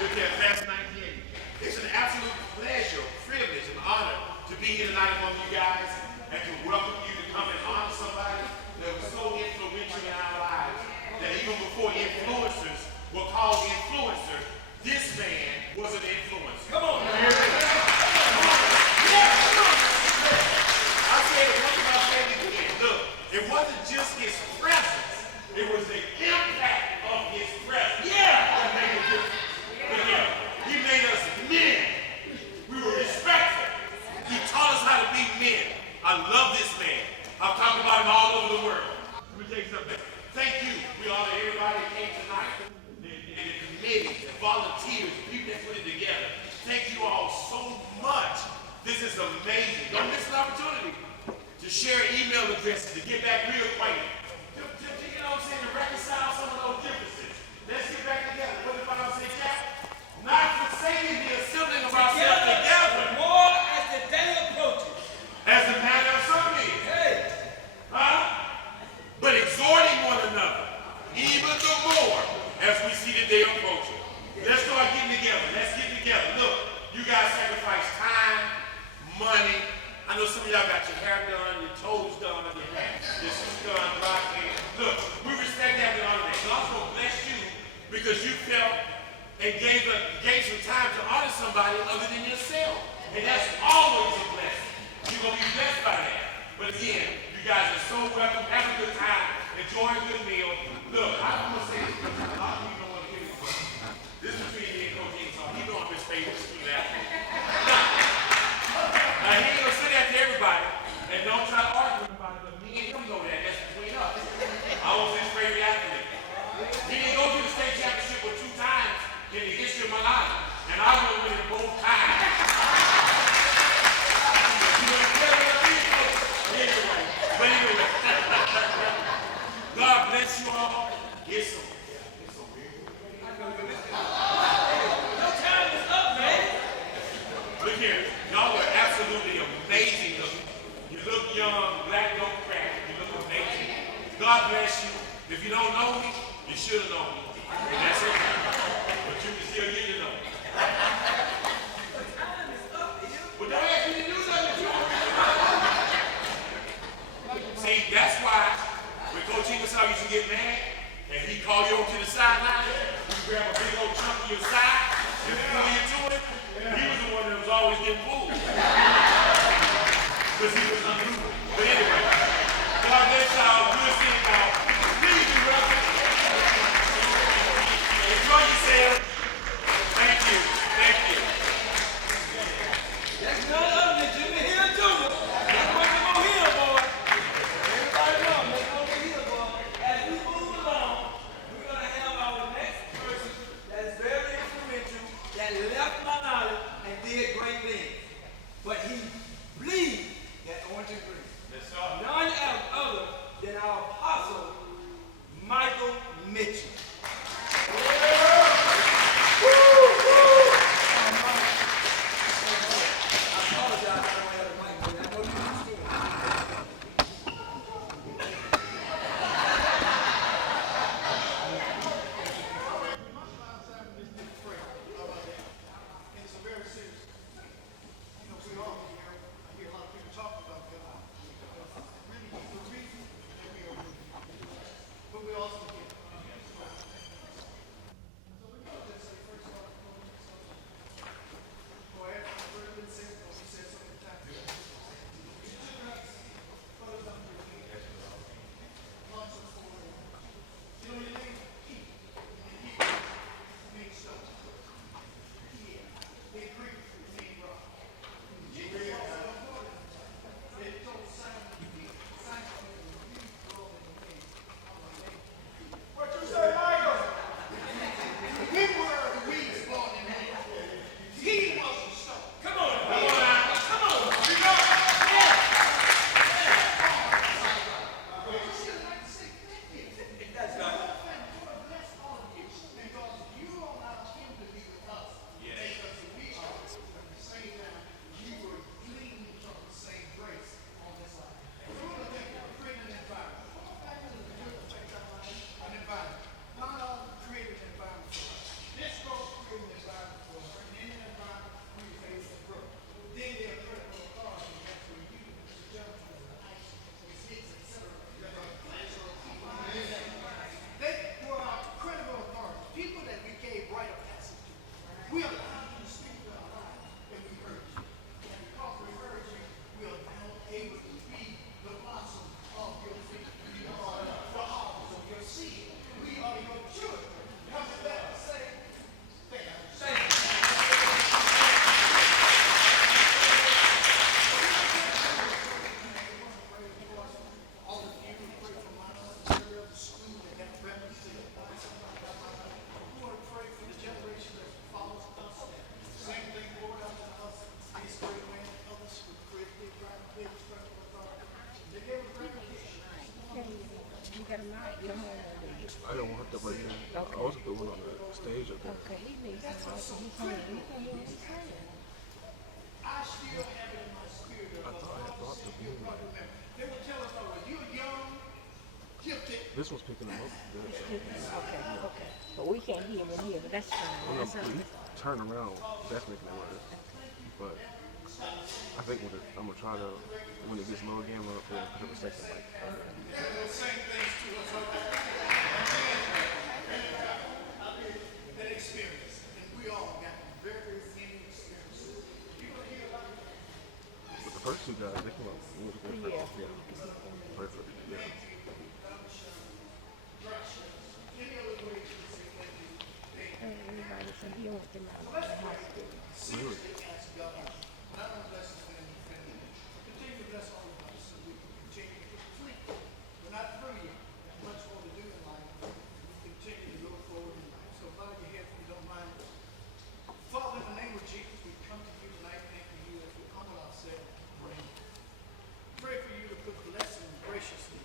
Look at past 1980. It's an absolute pleasure, privilege, and honor to be here tonight among you guys and to welcome you to come and honor somebody that was so influential in our lives that even before influencers were called influencers, this man was an influencer. Come on, man. I said it once and I'll say it again. Look, it wasn't just his presence, it was the impact of his presence. That made a difference. But yeah, he made us men. We were respectful. He taught us how to be men. I love this man. I've talked about him all over the world. Let me tell you something. Thank you. We honor everybody that came tonight. And the committee, the volunteers, the people that put it together. Thank you all so much. This is amazing. Don't miss an opportunity to share email addresses, to get back real acquainted. You know what I'm saying? To reconcile some of those differences. Let's get back together. What if I don't say, Jack? Not forsaking the assembling of ourselves together. More as the day approaches. As the manner of some men. Hey. But exhorting one another, even the more as we see the day approaching. Let's start getting together. Let's get together. Look, you guys sacrifice time, money. I know some of y'all got your hair done, your toes done, your suit done, dry hair. Look, we respect that and honor that. God's going to bless you because you felt and gave some time to honor somebody other than yourself. And that's always a blessing. You're going to be blessed by that. But again, you guys are so welcome. Have a good time. Enjoy a good meal. Look, I'm going to say this because a lot of people don't want to hear this. This is between me and Coach Ingersoll. He knows his favorite student athlete. Now, he ain't going to say that to everybody. And don't try to argue about it. But me and him know that. That's between us. I was his favorite athlete. He didn't go to the state championship with 2 times in the history of my life. And I went with him both times. But anyway, God bless you all. Get some real I still have it in my spirit of Father sent you a brother member. They would tell us, oh, you're young, gifted. This one's picking them up. Okay, okay. But we can't hear him here, but that's fine. When That's all he right. turn around, that's making it worse. But I think I'm gonna try to, when it gets low again, run up there and put a second like. Those same things to us. That experience, and we all got very many experiences. You will hear about it. But the first two guys, they come up. Yeah. Perfect. Yeah. Everybody said he went them out of the hospital. Really? Ask God, not only bless the family, continue to bless all of us so we can continue to complete. We're not through yet. There's much more to do in life. We continue to go forward in life. So bow your head if you don't mind. Father, in the name of Jesus, we come to you tonight thanking you as we humble ourselves and pray. Pray for you to put blessing graciously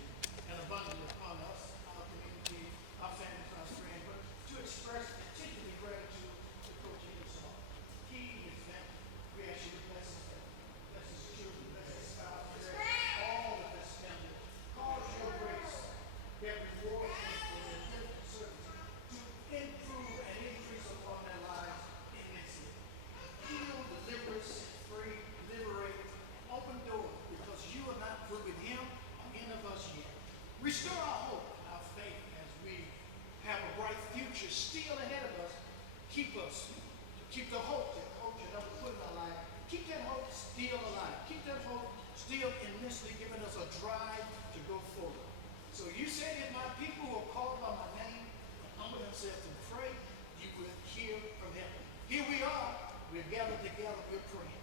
and abundantly upon us, our community, our families, our friends, but to express particularly gratitude to Coach Ingersoll. He is family. We ask you to bless his family, bless his children, bless his spouse, all of his family. Cause your grace that rewards them for their different service to improve and increase upon their lives immensely. Heal, deliver, set free, liberate, open doors, because you are not through with him or any of us yet. Restore our hope, our faith, as we have a bright future still ahead of us. Keep us, keep the hope that Coach and others put in our life. Keep that hope still alive. Keep that hope still immensely giving us a drive to go forward. So you said, if my people who are called by my name will humble themselves and pray, you will hear from heaven. Here we are. We're gathered together. We're praying.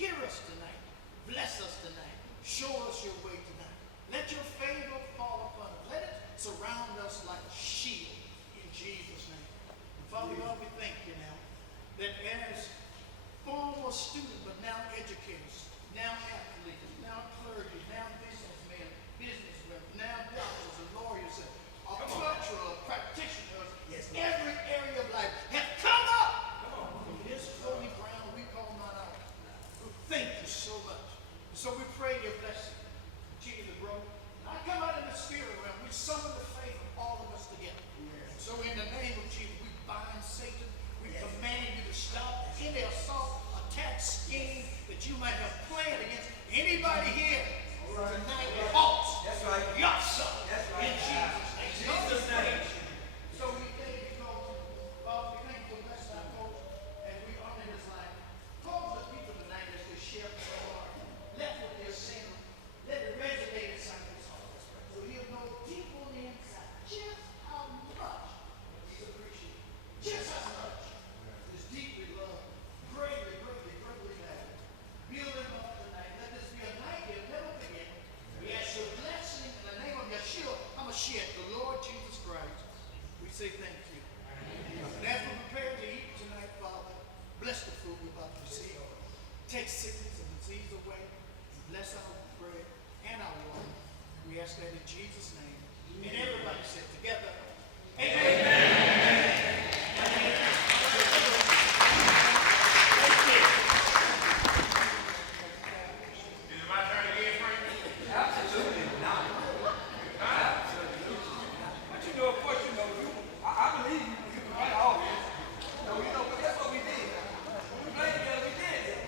Hear us tonight. Bless us tonight. Show us your way tonight. Let your favor fall upon us. Let it surround us like a shield in Jesus' name. And Father God, we thank you now that as former students, but now educators, now athletes, now clergy, now businessmen, businesswomen, now doctors and lawyers, and cultural practitioners, every area of life have come up from this holy ground we call Mount Olive. Thank you so much. So we pray your blessing. Continue to grow. I come out in the spirit realm. We summon the faith of all of us together. So in the name of Jesus, we bind Satan. We command you to stop any assault, attack, scheme that you might have planned against anybody here tonight. False. That's right. Your son. That's right. In Jesus' name. So we thank you, Coach. Father, we thank you for blessing our coach and we honor his life. Call the people tonight as they share their heart. Let what they're saying, let it resonate inside his heart. So he'll know deep on the inside just how much he's appreciated. Just how much is deeply loved. Greatly, greatly, greatly valued. Build him up tonight. Let this be a night he'll never forget. We ask your blessing in the name of Yeshua HaMashiach, the Lord Jesus Christ. We say thank you. And as we prepare to eat tonight, Father, bless the food we're about to receive. Take sickness and disease away. Bless our bread and our water. We ask that in Jesus' name. And everybody said together, Amen. Is it my turn again, Frank? Absolutely not. But you know, of course, you know, I believe you can fight all this. No, you know, but that's what we did. We played together, we did it.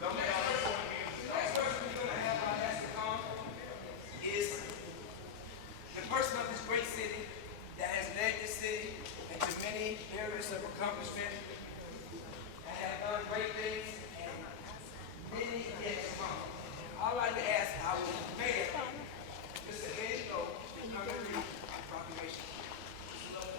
The next person we're going to have our ask to come is the person of this great city that has led this city into many areas of accomplishment and have done great things and many yet to come. I'd like to ask our mayor, Mr. Eddie Lowe, to come and read the proclamation. Mr. Lowe.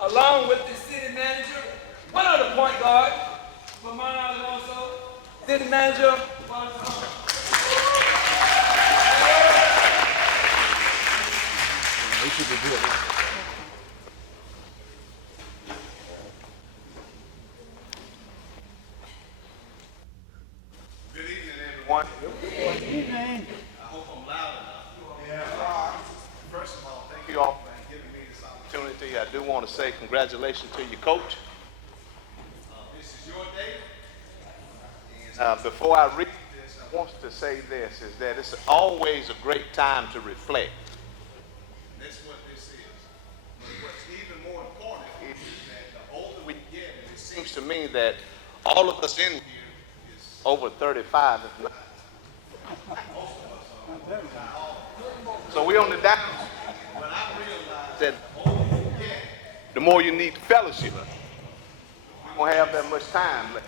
Along with the city manager, one other point guard, for mine also, city manager, one other point. They should be good. everyone. I hope I'm loud enough. First of all, thank you all for giving me this opportunity. I do want to say congratulations to your coach. This is your day. Before I read this, I want to say this, is that it's always a great time to reflect. That's what this is. But what's even more important is that the older we get, and it seems to me that all of us in here is over 35, if not most of us are. So we're on the down. When I realized that the older you get, the more you need fellowship. We won't have that much time left.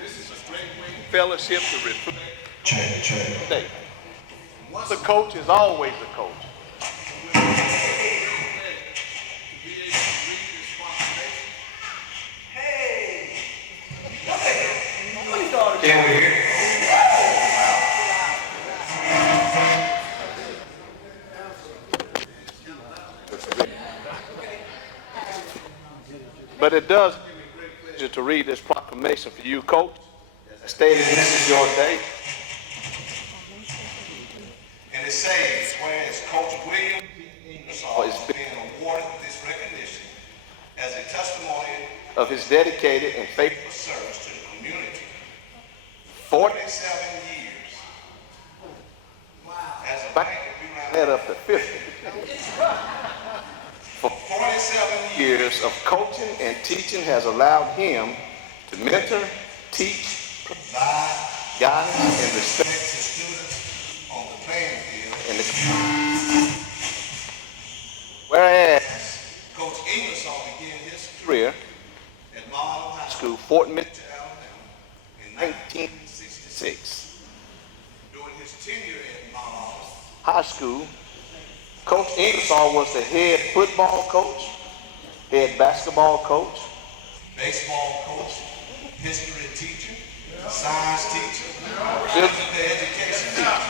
This is a great way to fellowship, to reflect. Check. Once a coach is always a coach. Can we hear? But it does give me great pleasure to read this proclamation for you, Coach. As I stated, this is your day. And it says, whereas Coach William P. Ingersoll is being awarded this recognition as a testimony Of his dedicated and faithful of service to the community. 47 years. As a back banker, we ran that up to 50. For 47 years of coaching and teaching has allowed him to mentor, teach, provide guidance, and respect to students on the playing field. in the community. Whereas Coach Ingersoll began his career at Marlow High School, school, Fort Mitchell, Alabama, in 1966. During his tenure at Marlow, High school, Coach Ingersoll was the head football coach, head basketball coach, baseball coach, history teacher, science teacher, physical education teacher.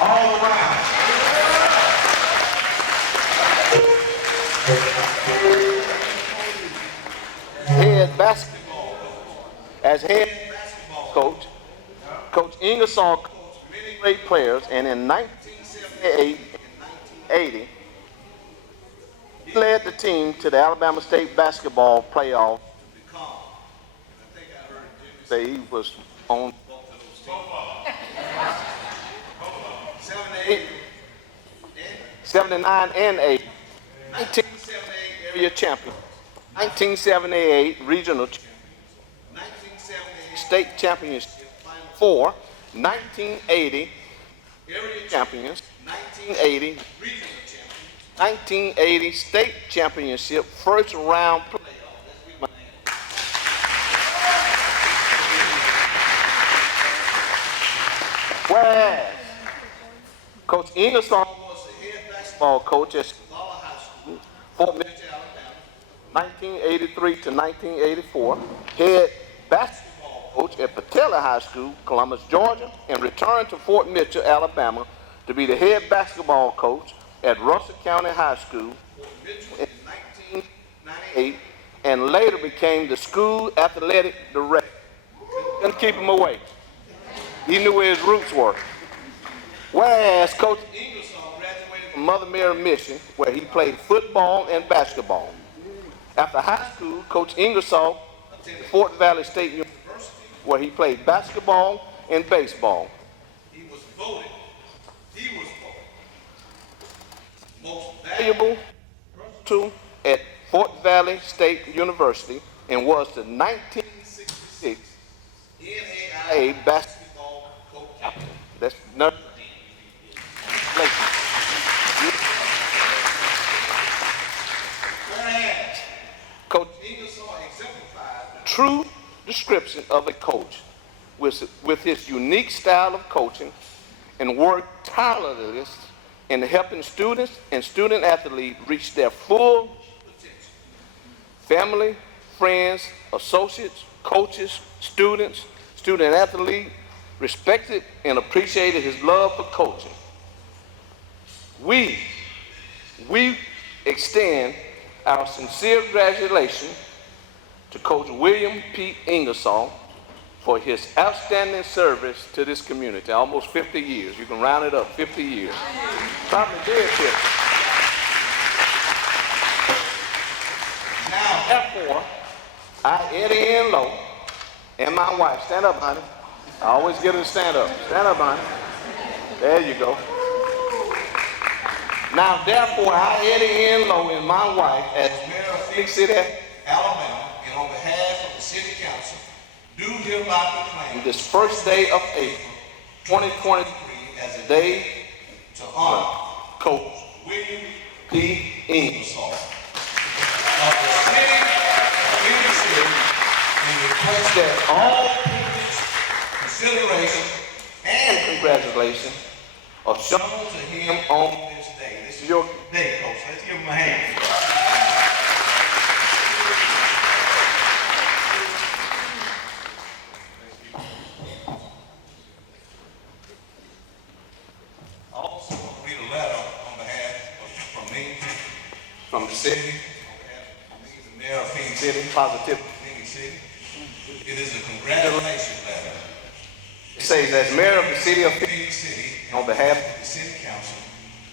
All around. head basketball. As head basketball coach, Coach Ingersoll coached many great players, and in 1978 and 1980, he led the team to the Alabama State basketball playoff. Say he was on 79 and 80. 1978 area champion. 1978 regional champion. 1978 state championship. 4. 1980 area champions. 1980 regional champions. 1980 state championship first round playoff. Whereas Coach Ingersoll was the head basketball coach at High School, Fort Mitchell, Alabama, 1983 to 1984, head basketball coach at Patella High School, Columbus, Georgia, and returned to Fort Mitchell, Alabama, to be the head basketball coach at Russell County High School in 1998, and later became the school athletic director. Couldn't keep him away. He knew where his roots were. Whereas Coach Ingersoll graduated from Mother Mary Mission, where he played football and basketball. After high school, Coach Ingersoll attended Fort Valley State University, where he played basketball and baseball. He was voted most valuable person at Fort Valley State University, and was the 1966 NAIA basketball coach captain. That's not. Coach Ingersoll exemplified the true description of a coach with his unique style of coaching, and worked tirelessly in helping students and student athletes reach their full potential. Family, friends, associates, coaches, students, student athletes respected and appreciated his love for coaching. We extend our sincere congratulations to Coach William P. Ingersoll for his outstanding service to this community, almost 50 years. You can round it up, 50 years. Probably did 50. Now, therefore, I, Eddie N. Lowe, and my wife, stand up, honey. I always get her to stand up. Stand up, honey. There you go. Now, therefore, I, Eddie N. Lowe, and my wife, as Mayor of Phoenix City, Alabama, and on behalf of the city council, do hereby proclaim this first day of April, 2023, as a day to honor Coach William P. Ingersoll. of the city of Phoenix City, and request That all consideration and congratulations are shown to him on this day. This is your your day, Coach. Let's give him a hand. Also, read a letter on behalf of, from me, from the city, on behalf of me, the mayor of Phoenix city positivity. City. It is a congratulations letter. It says, as mayor of the city of Phoenix, Phoenix City, on behalf of the city council,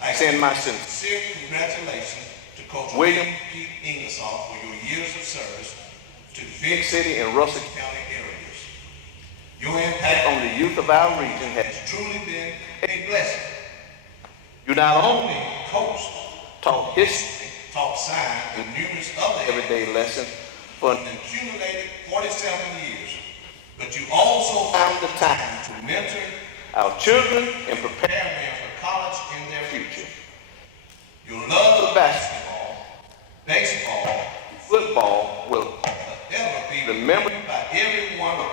I send my sincere congratulations to Coach William P. Ingersoll for your years of service to the Phoenix Phoenix City and Russell County areas. Your impact on the youth of our region has has truly been a blessing. you not only Coached, taught history, taught science, and numerous other everyday lessons, but accumulated 47 years, but you also found the time to mentor our children and prepare prepare them for college and their future. Your love The of basketball, baseball football will forever be remembered by everyone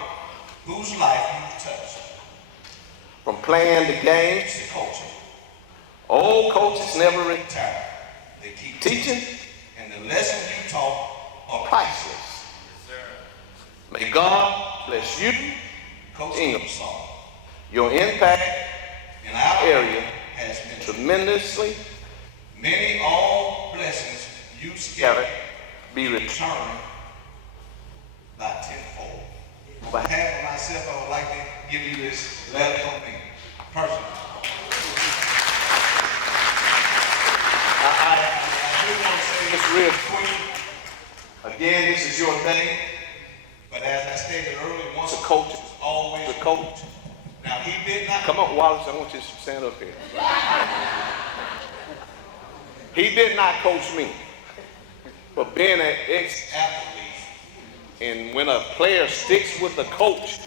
whose life you've touched. from playing the games. To coaching, Old coaches never retire. retire. They keep Teaching and the lessons you taught are priceless. May God bless you, Coach Ingersoll. Your impact in our area has been tremendously many. All blessings you scattered scattered be returned. return by tenfold. On By behalf of myself, I would like to give you this letter from me, personally. I do want to say It's real. quick, again, this is your day, but as I stated earlier, once The a coach, coach is always the coach. Now, he did not. Come on, Wallace, I want you to stand up here. He did not coach me, but being an ex-athlete, and when a player sticks with a coach,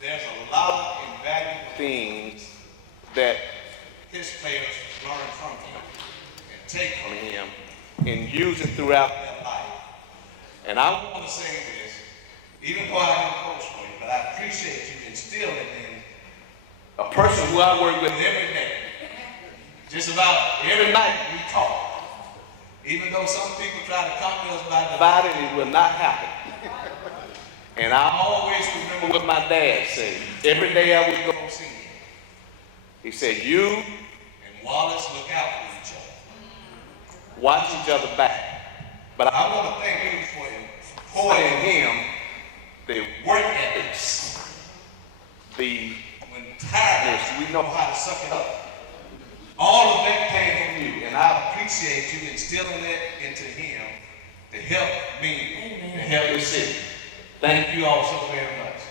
There's a lot of invaluable things that his players learn from him and take from from him and use it throughout. their life. And I I want to say this, even though I don't coach for you, but I appreciate you instilling in a person who I work with with every day. Just about every night we talk. Even though some people try to conquer us by divided, it will not happen. And I always remember remember what my dad said. Every day I would go, go see him. he said, you And Wallace, look out for each other. watch each other back. But I I want to thank you for pour in employing him him the work ethics. the When tiredness, we know how to suck it up. All of that came from you, and I appreciate you instilling that into him to help me, to help this city. Thank you all so very much.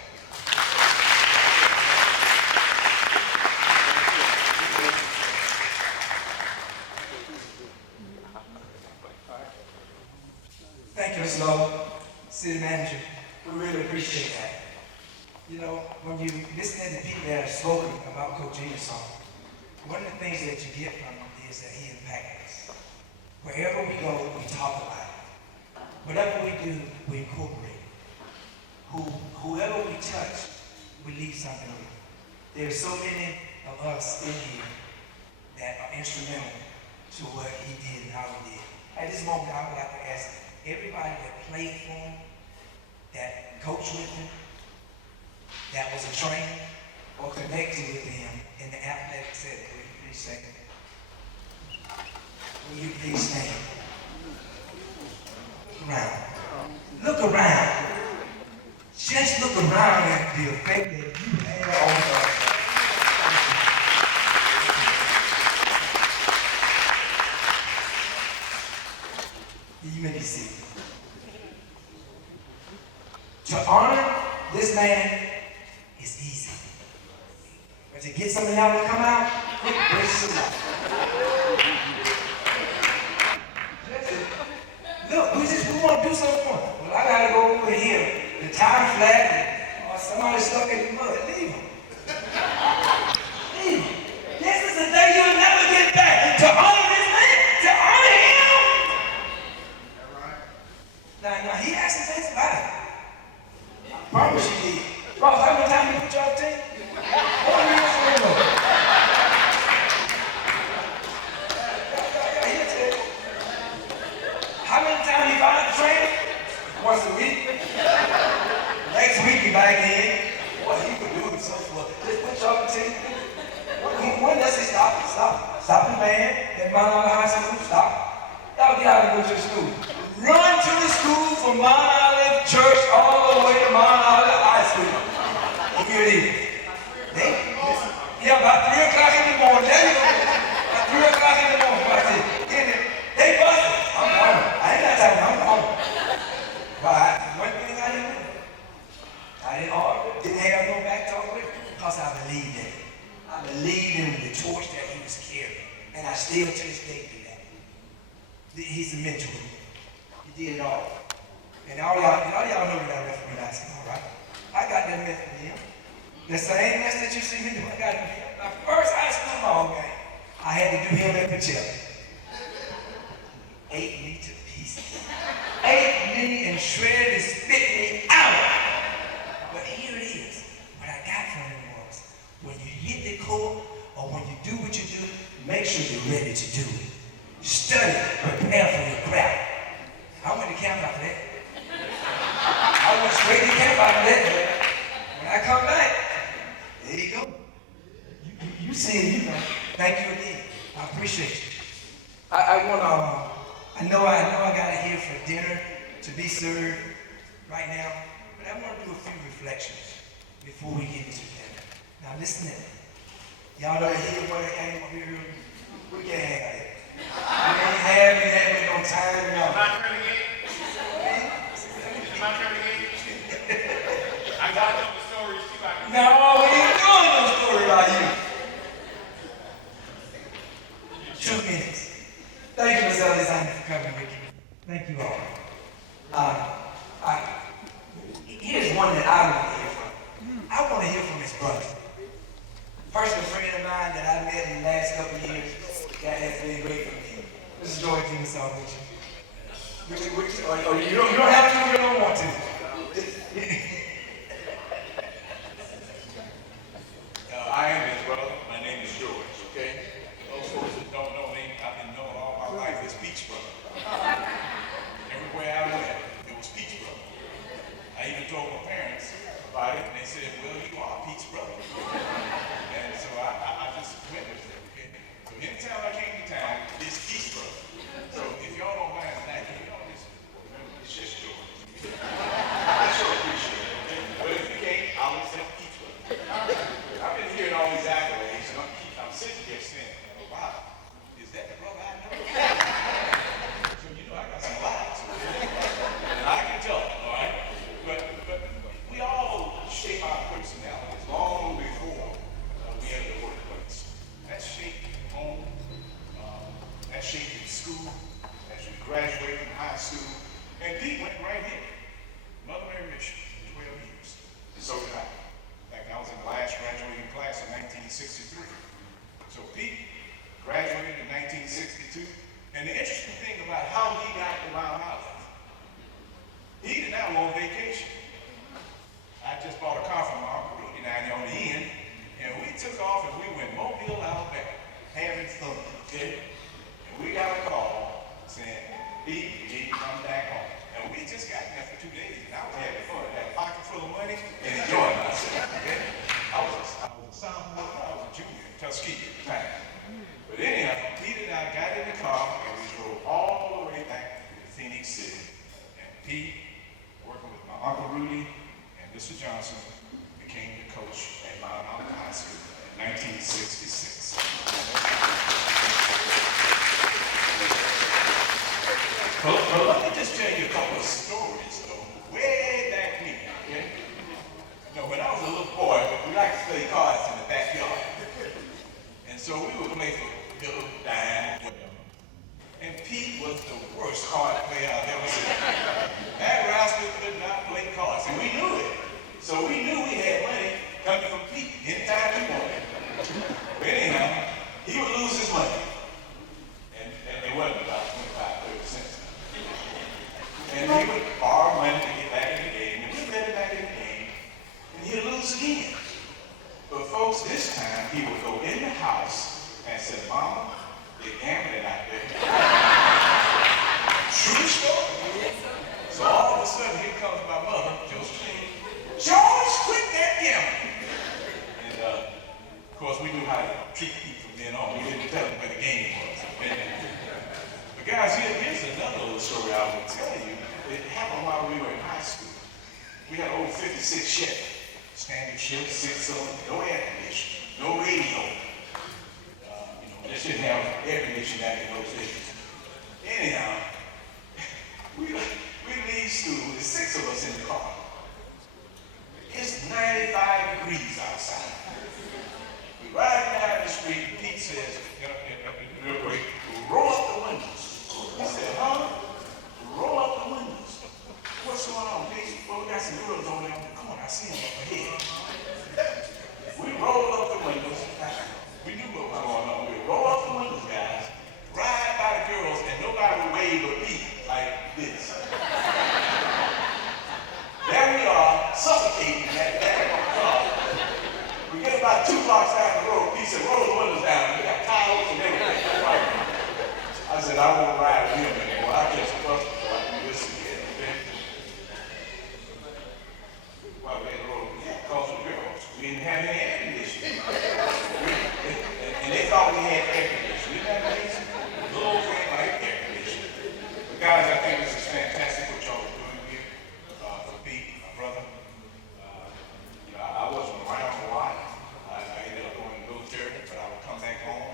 Thank you, Ms. Lowe, City Manager. We really appreciate that. You know, when you listen to the people that have spoken about Coach Ingersoll, one of the things that you get from him is that he impacts us. Wherever we go, we talk about it. Whatever we do, we incorporate it. Whoever we touch, we leave something with. There's so many of us in here that are instrumental to what he did and how he did. At this moment, I would like to ask everybody that played for him, that coached with him, that was a trainer, or connected with him in the athletic setting. Will you please say that? Will you please stand? Look around. Look around. Just look around at the effect that you have on us. You make me sick. To honor this man is easy. But to get something out to come out, it breaks the life. Look, we want to do something for him. Well, I gotta go over here. The tire flat, or somebody stuck in the mud. Leave him. Leave him. This is the day you'll never get back. To honor this man, to honor him. Now, he asked some things about it. I promise you did. Ross, how many times you put y'all team? 4 years ago. How many times he found the trainer? Once a week. Next week he back in. What he could do is so full. Just put y'all team. When does he stop? Stop the man at Mount Olive High School. Stop. Y'all get out and go to the school. Run to the school from Mount Olive Church all the way to Mount Olive High School. Here it is. About 3 o'clock in the morning. There you go. About 3 o'clock in the morning. I said, they busted. I'm home. I ain't got time. I'm home. But one thing I didn't do, I didn't argue. Didn't have no back talk with him because I believed in him. I believed in the torch that he was carrying. And I still to this day do that. He's a mentor. He did it all. And all y'all know that I referee basketball, right? I got that mess with him. The same mess that you see me do, I got it with him. My first high school ball game, I had to do him at Pachella. Ate me to pieces. Ate me and shredded and spit me out. But here it is. What I got from him was, when you hit the court or when you do what you do, make sure you're ready to do it. Study, prepare for your craft. I went to camp after that. I went straight to camp after that. When I come back, there you go. You see it, you know. Thank you again. I appreciate you. I know I got to hear for dinner to be served right now, but I want to do a few reflections before we get into dinner. Now listen in. Y'all know hear what I came up here. We can't have it. We ain't having that with no time, y'all. My turn again? Is it my turn again? I got to know the stories too. No, we ain't doing no story about you. 2 minutes. Thank you, Ms. Alexander, for coming with me. Thank you all. Here's one that I want to hear from. I want to hear from his brother. Personal friend of mine that I met in the last couple of years that has been great for me. This is George Ingersoll with you. You don't have to if you don't want to. I am his brother. My name is George, okay? Those folks that don't know me, I've been known all my life as Peach Brother. Everywhere I went, it was Peach Brother. I even told my parents about it, and they said, well, you are Peach Brother. And so I just went with it, okay? So anytime I came to town, it's Peach Brother. So if y'all don't mind that, you know, remember, it's just George. I sure appreciate it, okay? But if you can't, I'll accept Peach Brother. I've been hearing all these accolades, and I'm sitting here saying, oh, wow, is that the brother I know? So, you know, I got some lies. And I can tell them, all right? But we all shape our personalities long before we enter the workplace. That's shaped in home, that's shaped in school, as we graduate from high school. And Pete went right here. Mother Mary Mission, 12 years. And so did I. In fact, I was in the last graduating class in 1963. So Pete graduated in 1962. And the interesting thing about how he got around my life, he did not go on vacation. I just bought a car from my Uncle Rudy down there on the end, and we took off and we went Mobile, Alabama, having fun, okay? And we got a call saying, Pete, you need to come back home. And we just got there for 2 days, and I was having fun. I had a pocket full of money and enjoying myself, okay? I was a sophomore, I was a junior in Tuskegee at the time. But anyhow, Pete and I got in the car, and we drove all the way back to Phoenix City. And Pete, working with my Uncle Rudy, and Mr. Johnson became the coach at Mount Olive High School in 1966. But let me just tell you a couple of stories, though, way back when. Okay? You know, when I was a little boy, we liked to play cards in the backyard. And so we would play for nickel, dime, whatever. And Pete was the worst card player I've ever seen. That rascal could not play cards, and we knew it. So we knew we had money coming from Pete anytime we wanted. But anyhow, he would lose his money. And it wasn't about 25, 30 cents. And he would borrow money to get back in the game, and we'd let him back in the game, and he'd lose again. But folks, this time he would go in the house and say, Mama, they're gambling out there. True story. So all of a sudden, here comes my mother, Josephine. George, quit that gambling. And of course, we knew how to treat people from then on. We didn't tell them where the game was. But guys, here's another little story I will tell you. It happened while we were in high school. We had an old 56 Chevy. Standard shift, 6-cylinder, no air conditioning, no radio. You know, they didn't have air conditioning back in those days. Anyhow, we leave school, there's 6 of us in the car. It's 95 degrees outside. We ride down the street, and Pete says, real quick, roll up the windows. I said, huh? Roll up the windows. What's going on, Pete? Well, we got some girls over there on the corner. I see them up ahead. We rolled up the windows. We knew what was going on. We roll up the windows, guys, ride by the girls, and nobody would wave but Pete like this. There we are, suffocating that back of the car. We get about 2 blocks down the road. Pete said, roll the windows down. We got towels and everything. I said, I won't ride with him anymore. I just trust him so I can listen again. Okay? Well, we had to roll because of girls. We didn't have any air conditioning. And they thought we had air conditioning. Isn't that amazing? Little old thing like air conditioning. But guys, I think this is fantastic what y'all are doing here. For Pete, my brother. You know, I wasn't around a lot. I ended up going to the military, but I would come back home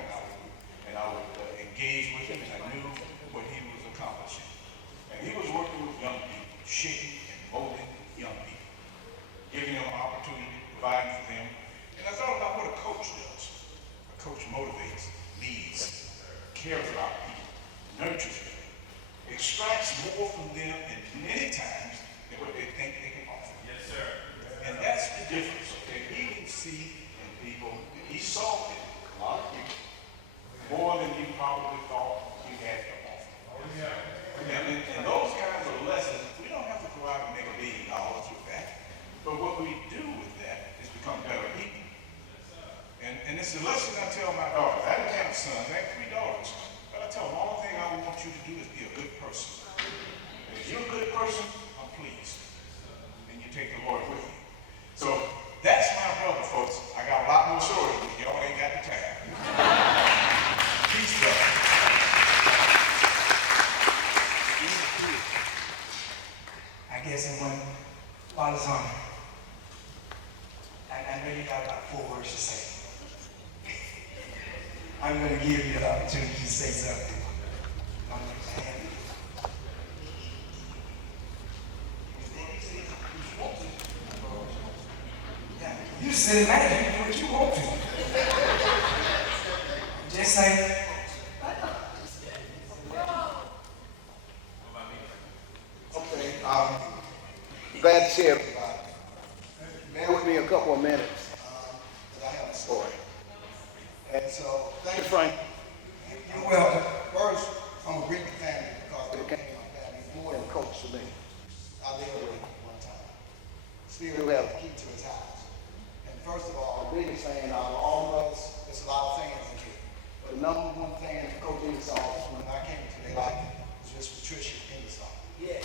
and I would engage with him, and I knew what he was accomplishing. And he was working with young people, shaping and molding young people, giving them opportunity, providing for them. And I thought about what a coach does. A coach motivates, leads, cares about people, nurtures them, extracts more from them and many times than what they think they can offer. Yes, sir. And that's the difference. Okay? He can see in people, he saw in a lot of people more than you probably thought you had to offer. Oh, yeah. And those kinds of lessons, we don't have to go out and make $1 billion with that. But what we do with that is become better people. And it's a lesson I tell my daughters. I didn't have sons, I had 3 daughters. But I tell them, all the thing I want you to do is be a good person. And if you're a good person, I'm pleased. And you take the Lord with you. So that's my brother, folks. I got a lot more stories, but y'all ain't got the time. Peace, brother. I guess it went while it's on. I know you got about 4 words to say. I'm going to give you the opportunity to say something. I'm going to hand it. Yeah, you sit mad, you do what you want to. Just say, Okay, glad to see everybody. Bear with me a couple of minutes, because I have a story. And so, thank you, Frank. you're welcome. First, I'm going to greet the family because they became my family. He's more than a coach to me. I lived with him one time. You Spirit have was the key to his house. And first of all, the biggest thing out of all of us, there's a lot of fans in here. but the number one thing that Coach Ingersoll When I came into their life, it was Miss Patricia Ingersoll. Yeah.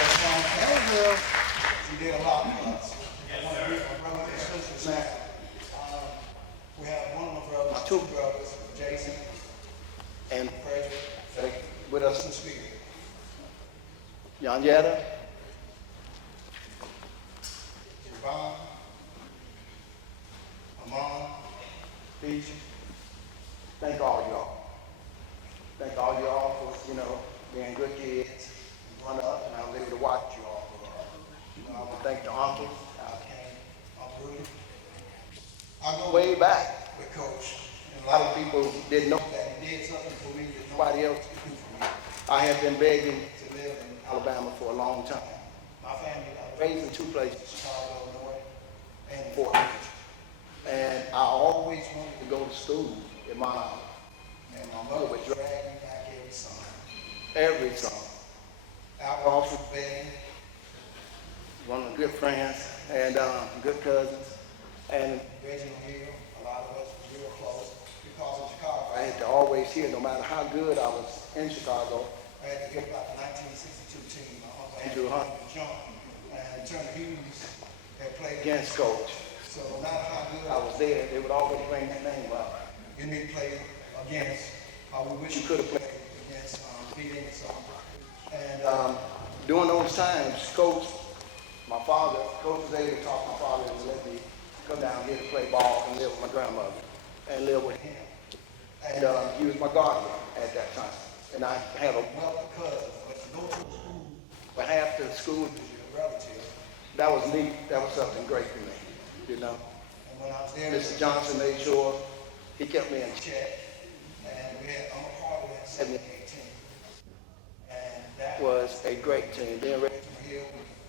That's why I'm proud. She did a lot for us. I want to greet my brothers and sisters now. We have one of my brothers, 2 brothers, Jason, and Frederick, with us in the spirit. Yanyetta, Javon, Amon, Beach. Thank all y'all. Thank all y'all for, being good kids, growing up, and I was able to watch you all grow up. I want to thank the uncles, Al Kane, Uncle Rudy. I go Way back. with Coach. And A lot of people didn't know that he did something for me that nobody else could do for me. I have been begging to live in Alabama for a long time. my family, I was Raised in two places, Chicago, Illinois, and Fort Ridge. And I always wanted to go to school in my house. and my mother would drag me back every summer. Every summer. Out Also, of bed, one of my good friends and good cousins. And Reginald Hill, a lot of us was real close because of Chicago. I had to always hear, no matter how good I was in Chicago, I had to hear about the 1962 team. My uncle Andrew Hunt. John and Turner Hughes had played against Coach. So no matter how good I was there, they would always bring that name up. you need to play against, we wish You could have played. against Pete Ingersoll. And During those times, Coach was able to talk my father and let me come down here to play ball and live with my grandmother and live with him. And he was my guardian at that time. And I had a well, because but to go to a school for half the school. with your relative, That was neat. That was something great for me, and when I was there, Mr. Johnson made sure he kept me in check. check, and I'm a part of that 78 team. And that Was a great team. Then Ray Hill,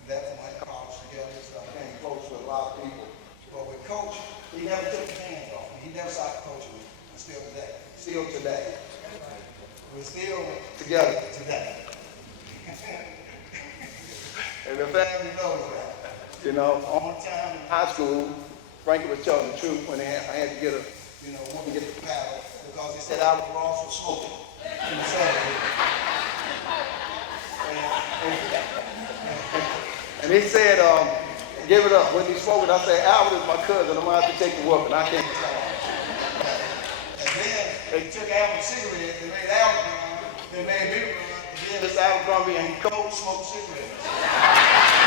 that went to college together, so I came close with a lot of people. But with Coach, he never took his hands off me. He never stopped coaching me, until today. Still today, We're still together. today. And the fact, Family knows that. on time in high school, Frankie was telling the truth when I had to get a, Want to get the paddle because he said said I I was wrong for smoking. In the Saturday. and he said, give it up. When he spoke it, I said, Albert is my cousin. I'm going to have to take the whooping. I can't. And then they took Alvin's cigarettes, they made Alvin run, they made me run, and then This Abercrombie and Coach smoked cigarettes.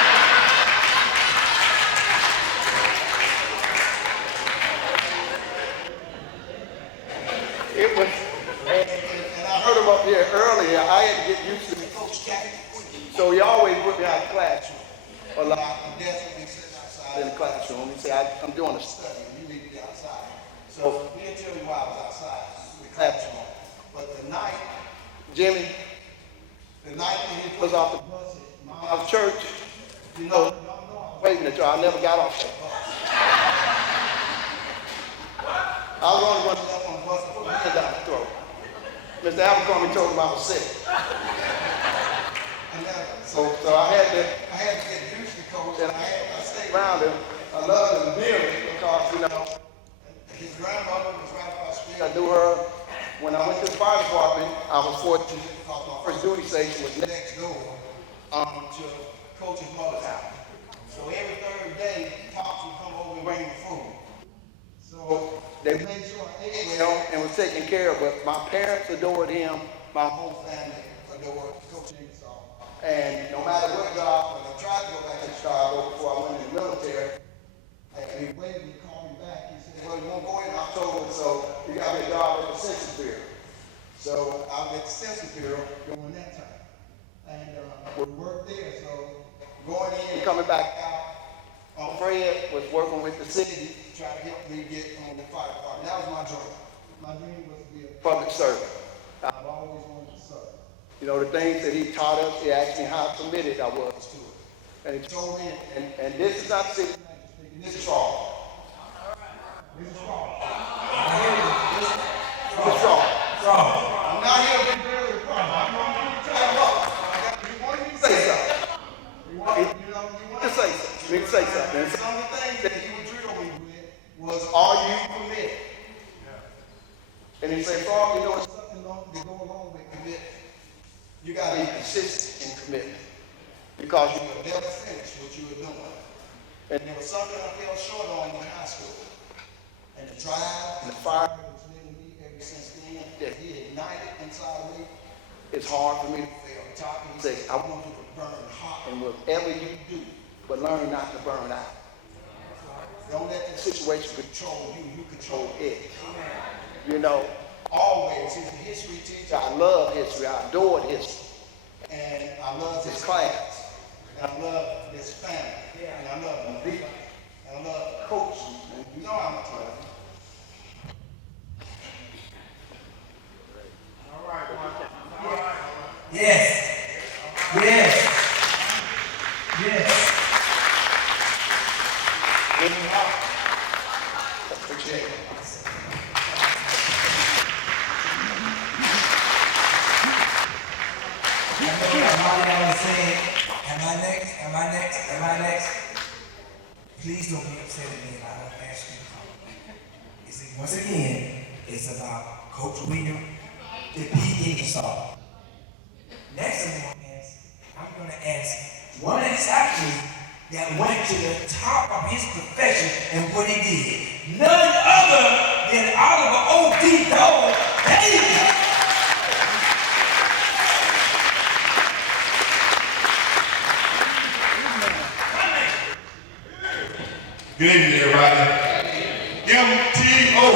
it was, and I heard him up here earlier. I had to get used to it. Coach Kathy, So he always put me out of the classroom. A lot the desk would be sitting outside in the classroom. He said, I'm doing a study. studying, you need to be outside. So he didn't tell me why I was outside, the classroom. But the night Jimmy that he was off the bus at my of church. you know, Waving at y'all. I never got off that bus. I was the only one up on the bus for that down the throat. Mr. Abercrombie told him I was sick. and So I had to I had to get used to Coach, and I stayed around him. I loved him dearly because, His grandmother was right across the street. I knew her. When I went to the fire department, I was fortunate because my first duty station was next. Next door to Coach's mother's house. So every third day, Pops would come over and bring me food. So They made sure I ate well and was taken care of, but my parents adored him. My whole family adored Coach Ingersoll. and no matter what job, when I tried to go back to Chicago before I went in the military, And he waited to call me back. He said, well, you won't go in October, so you got to get a job at the Census Bureau. so I was at the Census Bureau during that time. And we worked there, so going in And coming back, out, Fred was working with the city try to help me get on the fire department. That was my dream. My dream was to be a public servant. I've always wanted to serve. The things that he taught us, he asked me how committed I was to it. And he Told me, and this is not city, this is wrong. this is wrong. This is wrong. I'm not here to be really a problem. I'm going to tell you what. You want me to Say say something. you want To say something. You need to say something. And some of the things that he would drill me with was, are you committed? And he said, Paul, It's something to go along with commitment. You got be to consistent in commitment. Because you never finish what you were doing. and And there was something I fell short on in high school. And the drive the fire, was living me ever since then, that he ignited inside of me. it's hard for me to say, I want you to burn hot in whatever you do, but learn not to burn out. Don't let the situation control you, you control it. You know, always, he's a history teacher. I love history, I adored history. And I love his class. And I love his family. And I love him. And I love coaching. And you know I'm a player. Yes. Yes. Yes. Appreciate it. Everybody was saying, am I next? Am I next? Am I next? Please don't be upset at me if I don't ask you to come. Once again, it's about Coach William defeat Ingersoll. Next I'm going to ask one ex-athlete that went to the top of his profession and what he did. None other than Oliver O.D. Dole Davis. Good evening, everybody. MTO.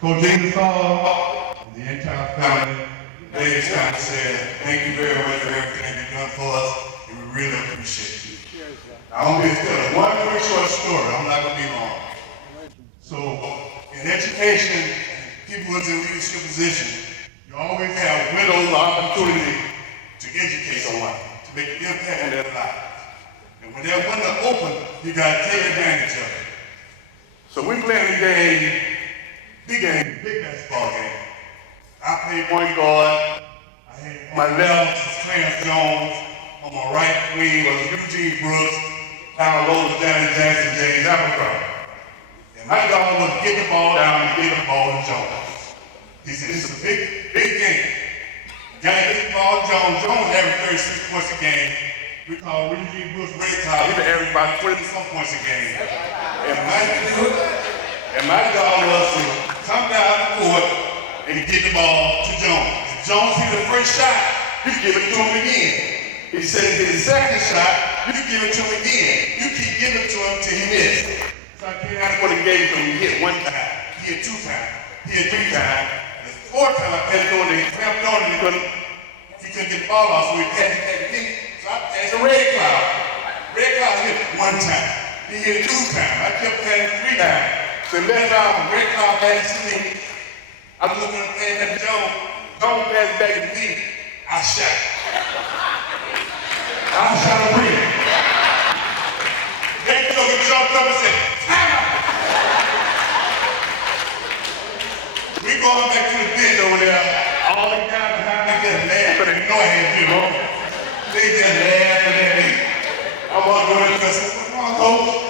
Coach Ingersoll and the entire family, Davis kind of said, thank you very much for everything you've done for us, and we really appreciate you. I'm going to tell one quick short story. I'm not going to be long. So, in education, people who's in leadership position, you always have windows of opportunity to educate someone, to make an impact on their lives. And when that window opens, you got to take advantage of it. So we playing the game, big basketball game. I played point guard. I had my left was Clarence Jones. On my right wing was Eugene Brooks. Down low was Danny Jackson, James Abercrombie. And my job was to get the ball down and get the ball to Jones. He said, it's a big game. Got to get the ball to Jones. Jones averaged 36 points a game. We call Eugene Brooks red top. He averaged about 20-some points a game. And my job was to come down the court and get the ball to Jones. If Jones hit the first shot, you give it to him again. If he said he hit the second shot, you give it to him again. You keep giving it to him till he missed. So I came out for the game to him. He hit one time, he hit two times, he hit three times. And the fourth time I passed on it, he snapped on it, he couldn't get the ball off, so he passed it back to me. So I passed to Red Cloud. Red Cloud hit it one time. He hit it two times. I kept passing three times. So left out when Red Cloud passed to me, I was looking at the pass at Jones. Jones passed back to me. I shot. I shot a ring. Then Joker jumped up and said, time out. We going back to the bench over there. All the guys behind me just laughed, but they know I had you know. They just laughed at me. I want to go in and say, come on, coach.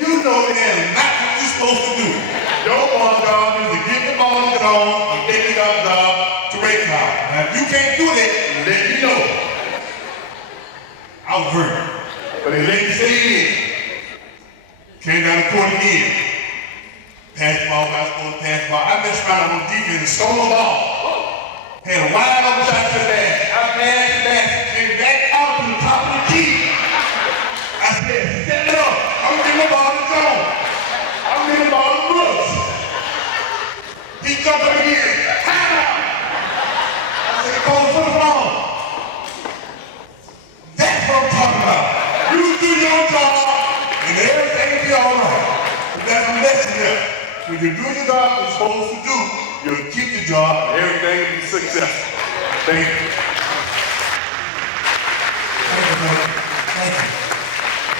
You know it is not what you're supposed to do. Your ball job is to get the ball to Jones or get the job to Ray Cloud. Now, if you can't do that, let me know. I was hurt. But they let me stay in. Came down the court again. Pass the ball, pass the ball. I messed around on defense and stole the ball. Had a wide open shot to the basket. I passed the basket, came back out to the top of the key. I said, set it up. I'm getting the ball to Jones. I'm getting the ball to Brooks. He jumped up again. Time out. I said, coach, put the ball. That's what I'm talking about. You do your job, and everything will be all right. But that's a lesson there. When you do your job you're supposed to do, you'll keep your job, and everything will be successful. Thank you. Thank you, brother. Thank you.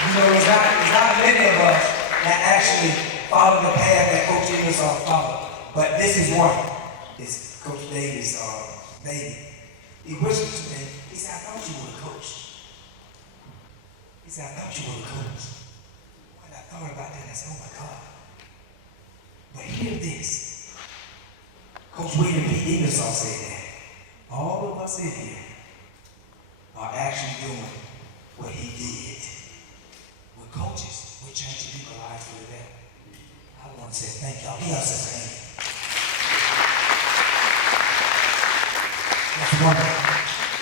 You know, it's not many of us that actually follow the path that Coach Ingersoll followed. But this is one. It's Coach Davis' baby. He whispered to me, he said, I thought you were a coach. He said, I thought you were a coach. When I thought about that, I said, oh my God. But hear this. Coach William P. Ingersoll said that. All of us in here are actually doing what he did. We're coaches. We're changing people's lives for the better. I want to say thank y'all. He else says thank you. That's wonderful.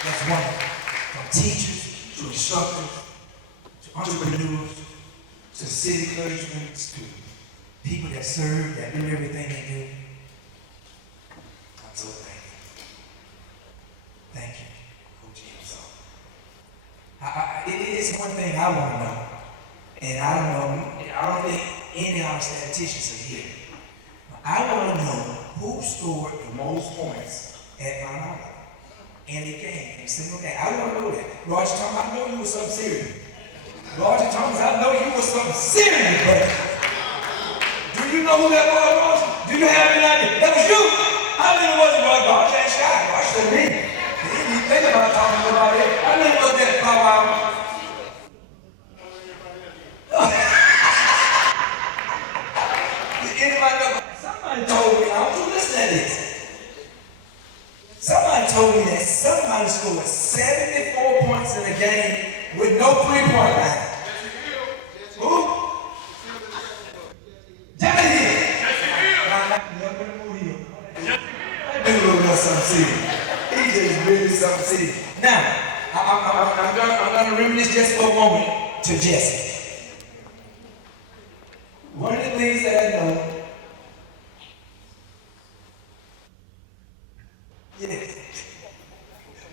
That's wonderful. From teachers to instructors to entrepreneurs to city clergymen to people that serve, that do everything they do. I'm so thankful. Thank you, Coach Ingersoll. It's one thing I want to know, and I don't think any of our statisticians are here. I want to know who scored the most points at Mount Olive in the game, in a single game. I want to know that. Roger Thomas, I know you was something serious. Roger Thomas, I know you was something serious, but do you know who that was, Roger? Do you have any idea? That was you. How many was it, Roger? Roger ain't shy. Roger said me. He didn't even think about talking about it. How many was that, Bow Anybody know? Somebody told me, I don't you listen to this. Somebody told me that somebody scored 74 points in a game with no 3-point line. Who? Jesse Hill. That dude look like something serious. He just really something serious. Now, I'm gonna reminisce just for a moment to Jesse. One of the things that I know,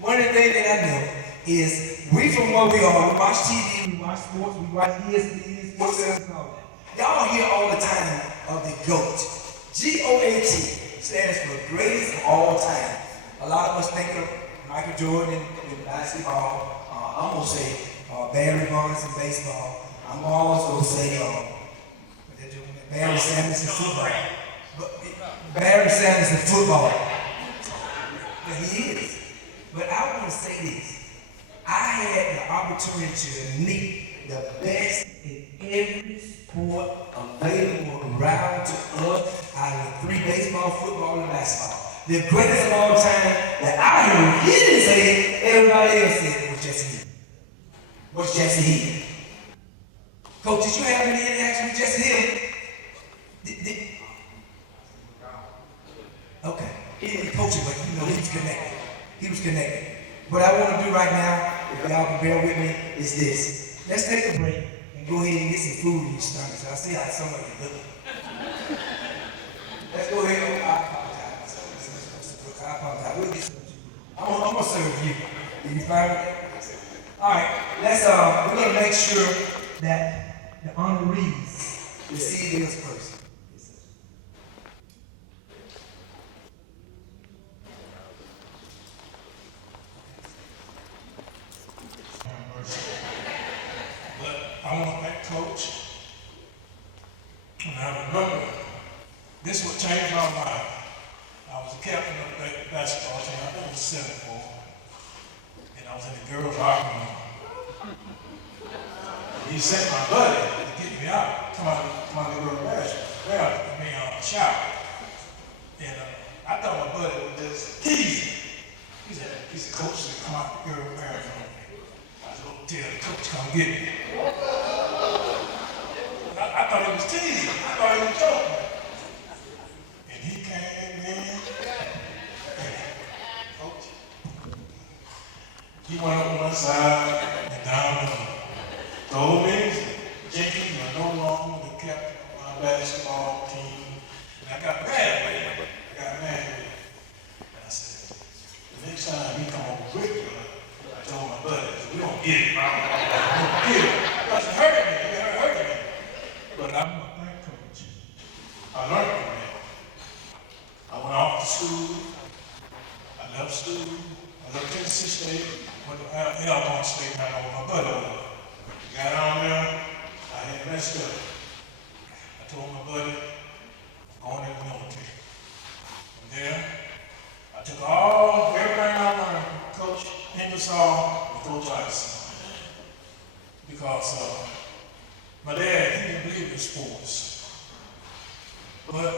one of the things that I know is we from where we are, we watch TV, we watch sports, we watch ESPN, sports and all that. Y'all hear all the time of the GOAT. G-O-A-T stands for greatest of all time. A lot of us think of Michael Jordan in basketball. I'm gonna say Barry Bonds in baseball. I'm gonna also say Barry Sanders in football. Barry Sanders in football. But he is. But I want to say this. I had the opportunity to meet the best in every sport available around to us out of 3: baseball, football, and basketball. The greatest of all time that I heard, he didn't say it, everybody else said it was Jesse Hill. Was Jesse Hill. Coach, did you have any interaction with Jesse Hill? Okay. He didn't coach it, but you know he was connected. He was connected. What I want to do right now, if y'all can bear with me, is this. Let's take a break and go ahead and get some food in your stomach. So I see how some of you look. Let's go ahead and I apologize. We'll get some. I'm gonna serve you. Did you find it? All right. We're gonna make sure that the honorees receive this person. But I want to thank Coach. And I remember, this would change my life. I was a captain of the basketball team. I think it was 74. And I was in the girls' locker room. He sent my buddy to get me out. Come on, to go to basketball. Well, I mean, shower. And I thought my buddy was just teasing. He said, Coach, come out to the girls' bathroom. I was going to tell the coach, come get me. I thought he was teasing. I thought he was joking. And he came in, and Coach, he went up one side and down the other. Told me, Jenkins, you're no longer the captain of my basketball team. And I got mad with him. And I said, the next time he come over with you, I told my buddy, we don't get it. We don't get it. Because it hurt me. It hurt me. But I'm going to thank Coach. I learned from him. I went off to school. I left school. I left Tennessee State. Went to Alabama State. And I know my buddy over. Got on there. I had messed up. I told my buddy, I'm going in the military. From there, I took everything I learned from Coach Ingersoll and Coach Iverson. Because my dad, he didn't believe in sports. But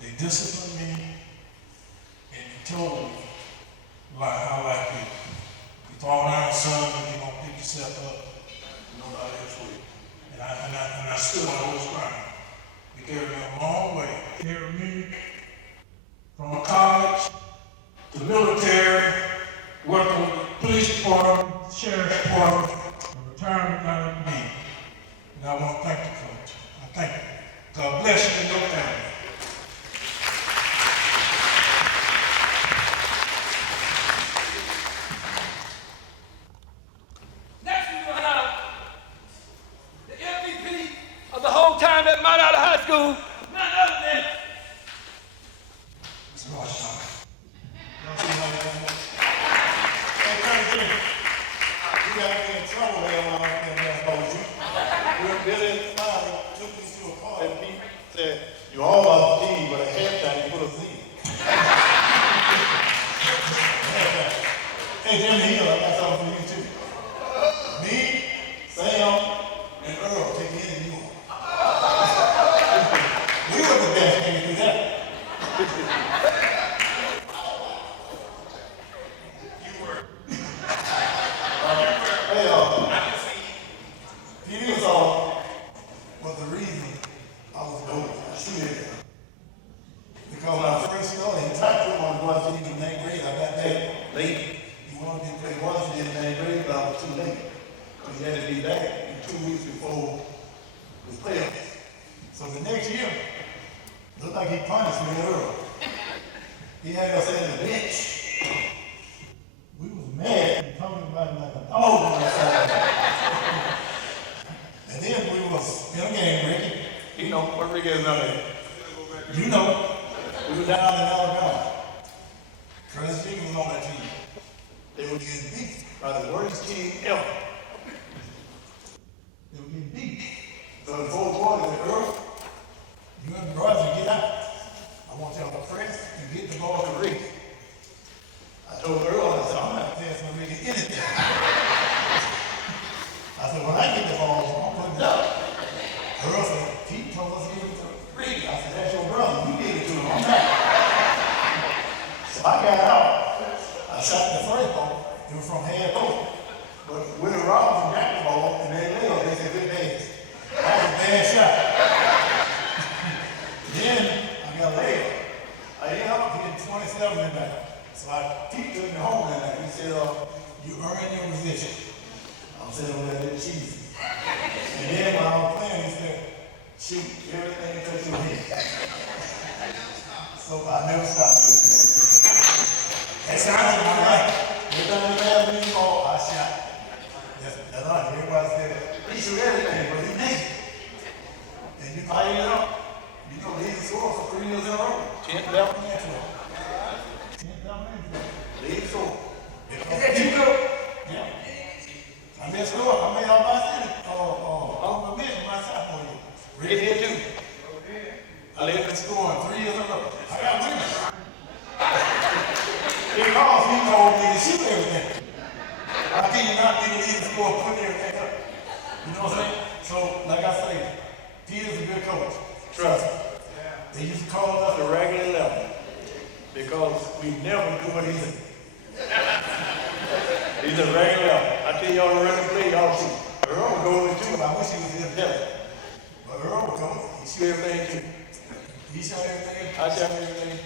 they disciplined me and he told me how life is. You fall down, son, and you're going to pick yourself up. Nobody else will. And I stood on those ground. He carried me a long way. He carried me from college to the military team, but at halftime he put us in. Hey, Jimmy Hill, I got something for you too. Me, Sam, and Earl take any you want. We were the best thing to do that. Hey, Ingersoll was the reason I was going. I see that. Because when I first started, he tried to put on the varsity in 9th grade. I got there late. He wanted me to play varsity in 9th grade, but I was too late. Because he had to be back in 2 weeks before the playoffs. So the next year, looked like he punished me early. He had us in the bench. We was mad and talking about it like a dog on the side. And then we was in a game, Ricky. You know what Ricky is done there. You know, we were down in Alabama. Curtis Lee was on that team. They were getting beat by the worst team ever. They were getting beat. So the fourth quarter, said, Earl, you and the brothers get out. I want y'all to press and get the ball to Ricky. I told Earl, I said, I'm not passing Ricky anything. I said, when I get the ball, I'm putting it up. Earl said, Pete told us to give it to Ricky. I said, that's your brother. You gave it to him. I'm not. So I got out. I shot the first ball. It was from half court. But Willie Robinson got the ball, and they left. They said, good pass. That was a bad shot. Then I got laid. I ended up getting 27 in that. So Pete took me home that night. He said, you earned your position. I'm sitting over there getting cheesy. And then when I was playing, he said, shoot everything that you hit. So I never stopped doing it. That sounds about right. Every time they had me ball, I shot. That's right. Everybody said, he shoot everything, but he made it. And you fired it up. You know, he scored for 3 years in a row. 10th level in 10th level in lead score. Is that you go? Yeah. I made score. I made all my city. All my men in my sophomore year. Red here too. I led the score in 3 years in a row. I got winners. Because he told me to shoot everything. How can you not be the lead score putting everything up? You know what I'm saying? So, like I say, Peter's a good coach. Trust me. They used to call us the regular level because we never do what he said. He's a regular level. I tell y'all the regular play, y'all see. Earl would go in too. I wish he was in there. But Earl would go. He shoot everything too. He shot everything. I shot everything.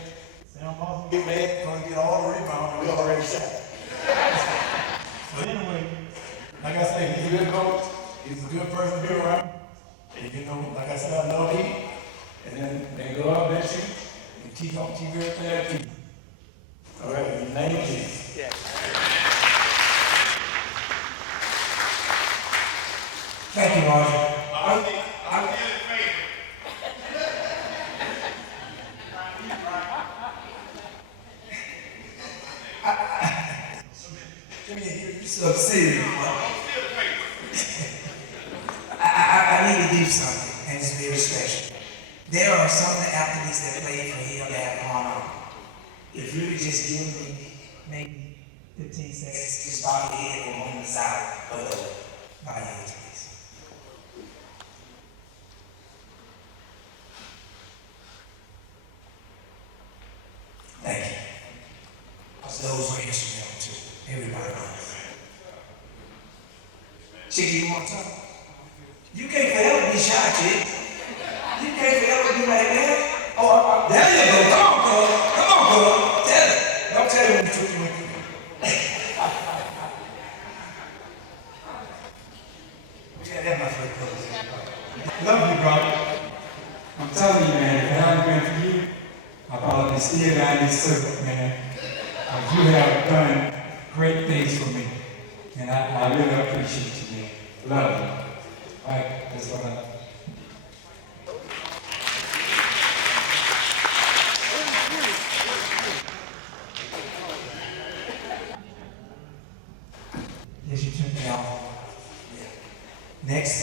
Sam Boston get mad because he get all the rebounds and we already shot. But anyway, like I say, he's a good coach. He's a good person to be around. And you know, like I said, I love him. And then they go out there shoot and keep everything at peace. All right, in the name of Jesus. Yeah. Thank you, Roger. I'm still a favorite. You're so serious. I need to do something, and it's very special. There are some of the athletes that play for Hill that have gone on. If you would just give me maybe 15 seconds to start your head and on the side of the body, please. Thank you. Because those were instrumental too. Everybody knows. Chicky, you want to talk? You can't forever be shy, kid. You can't forever be like that. Oh, there you go. Come on, girl. Come on, girl. Tell it. Don't tell him when you took you with you. Yeah, that's my first cousin. Love you, brother. I'm telling you, man, if it hadn't been for you, I probably be still down this circle, man. You have done great things for me. And I really appreciate you, man. Love you. All right, that's what I Yes, you took me off. Yeah. Next.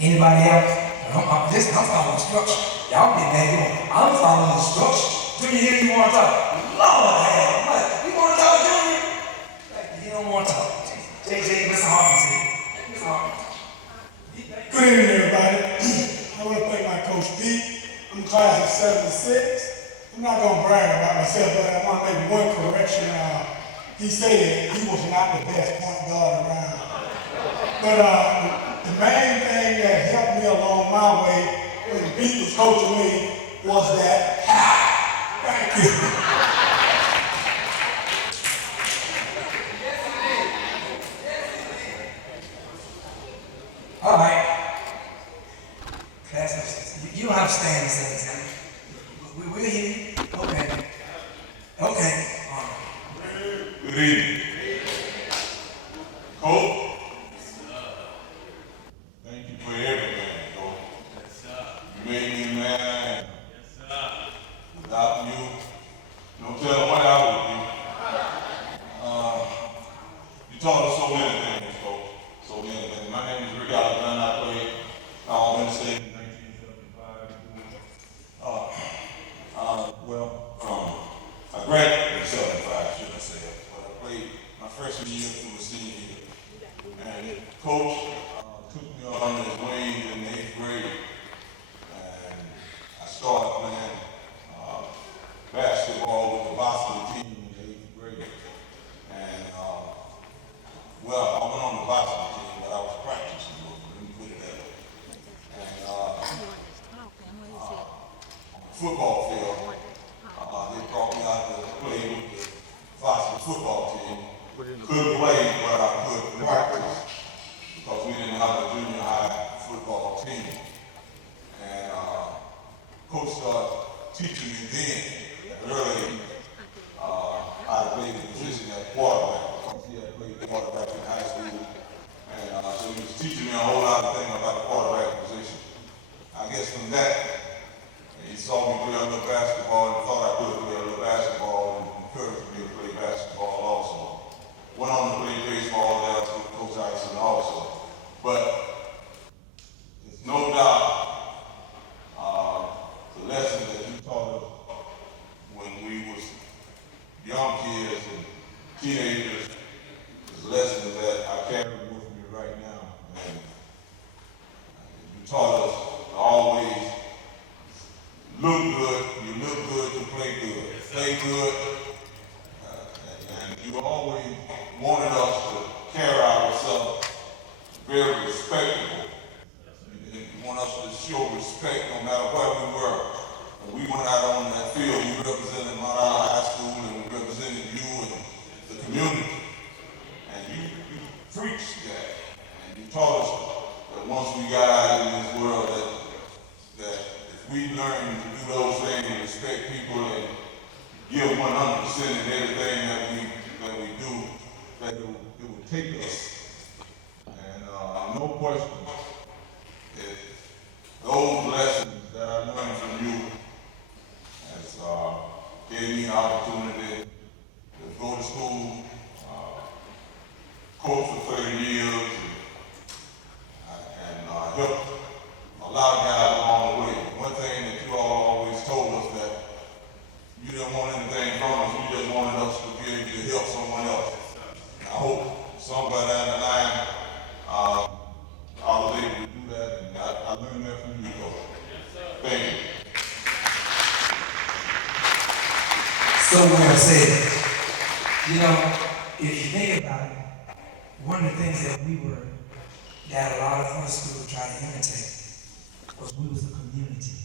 Anybody else? I'm following instructions. Y'all y'all get mad. I'm following instructions. Junior, here you want to talk? Lord, have what? You want to talk, Junior? Like, you don't want to talk. JJ, Mr. Hawkins here. Mr. Hawkins. Good evening, everybody. I want to thank my coach Pete. I'm class of 76. I'm not going to brag about myself, but I want to make one correction. He said he was not the best point guard around. But the main thing that helped me along my way when Pete was coaching me was that how. Thank you. All right. Class of, you don't have to stand and say this. We'll hear you. Okay. Okay. Good evening. Coach. Thank you for everything, Coach. You made me a man. Without you, no telling what I would do. You taught us so many things, Coach. So many things. My name is Rick Alexander. I played Auburn State in 1975. I graduated in 75, should I say, but I played my freshman year through the senior year. And Coach took me under his wing in the 8th grade, and I started playing basketball with the varsity team in the 8th grade. And well, I went on the varsity team, but I was practicing with them, let me put it that way. And on the football field, they brought me out to play with the varsity football team. Couldn't play, but I could practice because we didn't have a junior high football team. And Coach started teaching me then, early, how to play the position at quarterback because he had played quarterback in high school. And so he was teaching me a whole lot of things about the quarterback position. I guess from that, he saw me play a little basketball and thought I could play a little basketball and encouraged me to play basketball also. Went on to play baseball there with Coach Ison also. But there's no doubt the lesson that you taught us when we was young kids and teenagers is lessons that I carry with me right now. And you taught us to always look good, you look good to play good. Play good, and you always wanted us to carry ourselves very respectable. You want us to show respect no matter where we were. When we went out on that field, we represented Mount Island High School and we represented you and the community. And you preached that. And you taught us that once we got out in this world that if we learn to do those things and respect people and give 100% in everything that we do, that it will take us. And no question, that those lessons that I learned from you has gave me an opportunity to go to school, coach for 30 years, and help a lot of guys along the way. One thing that you all always told us that you didn't want anything from us, you just wanted us to be able to help someone else. And I hope somewhere down the line, I was able to do that, and I learned that from you, Coach. Thank you. So well said. You know, if you think about it, one of the things that that a lot of us would try to imitate was we was a community.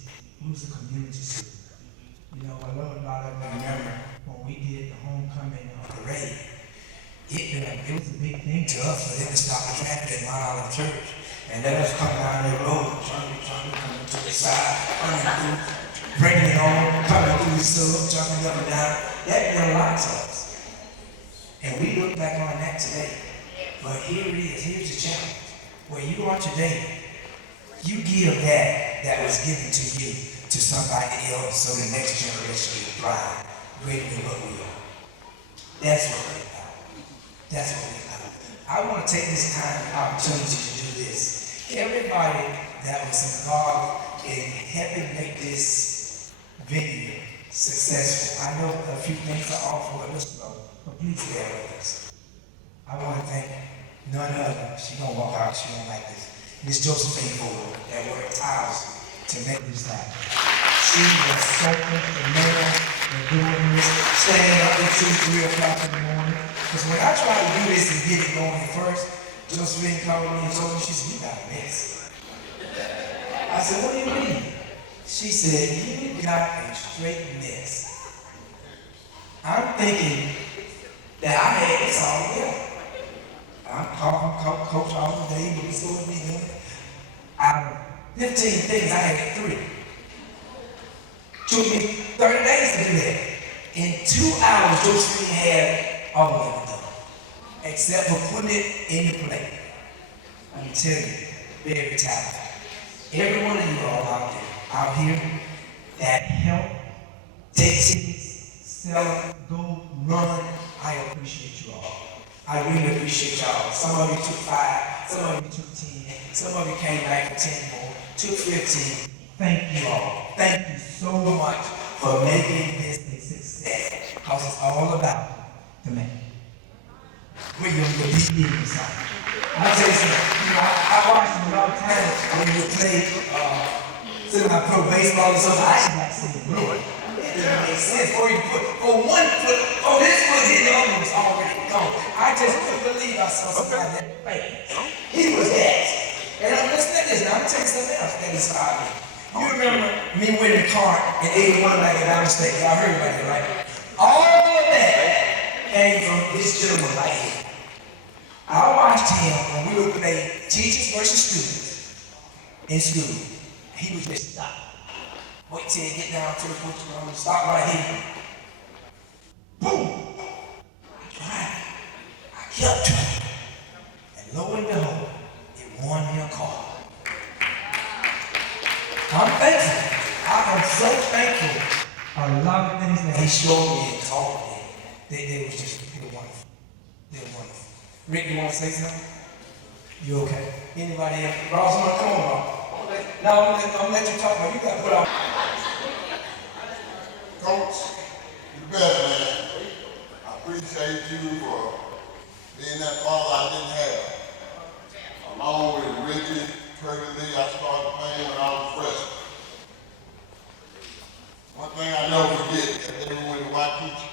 We was a community school. You know, a lot of them remember when we did the homecoming parade, it was a big thing to us for them to stop the traffic at Mount Olive Church and let us come down the road, coming to the side, coming through, bringing it on, coming through the slope, jumping up and down. That meant a lot to us. And we look back on that today. But here it is, here's the challenge. Where you are today, you give that was given to you to somebody else so the next generation will thrive greater than what we are. That's what we're about. That's what we're about. I want to take this time and opportunity to do this. Everybody that was involved in helping make this venue successful. I know a few things are off for us, but please bear with us. I want to thank none other. She gonna walk out. She don't like this. Miss Josephine Ford that worked tirelessly to make this happen. She was soaking the mail and doing this, staying up until 2, 3 o'clock in the morning. Because when I tried to do this and get it going at first, Josephine called me and told me, she said, "You got a mess." I said, "What do you mean?" She said, "You got a straight mess." I'm thinking that I had this all together. I'm calling Coach all the day, but he's going to be doing it. Out of 15 things, I had 3. Took me 30 days to do that. In 2 hours, Josephine had all of it done, except for putting it in the plate. Let me tell you, very talented. Every one of you all out here that help, take tickets, sell them, go run, I appreciate you all. I really appreciate y'all. Some of you took 5, some of you took 10, some of you came back for 10 more, took 15. Thank you all. Thank you so much for making this a success. Because it's all about the man. We're the big inside. I'll tell you something. You know, I watched him a lot of times when you play semi-pro baseball and stuff. I actually like seeing it. It doesn't make sense. For one foot, this foot hit the other was already gone. I just couldn't believe I saw somebody that fast. He was that. And I'm listening to this. Now I'm gonna tell you something else that inspired me. You remember me winning the car in 81 back at Alabama State? Y'all heard about it, right? All of that came from this gentleman right here. I watched him when we would play teachers versus students in school. He would just stop. Wait till you get down to the foot room, stop right here. Boom! I tried. I kept trying. And lo and behold, it won me a car. I'm thankful. I am so thankful for a lot of things that he showed me and taught me. They were wonderful. They were wonderful. Rick, you want to say something? You okay? Anybody else? Ross, come on, Ross. I'm gonna let you talk, but you got to put on. Coach, you the best, man. I appreciate you for being that father I didn't have. Along with Ricky, Curtis Lee, I started playing when I was freshman. One thing I never forget, that they were with the white teacher.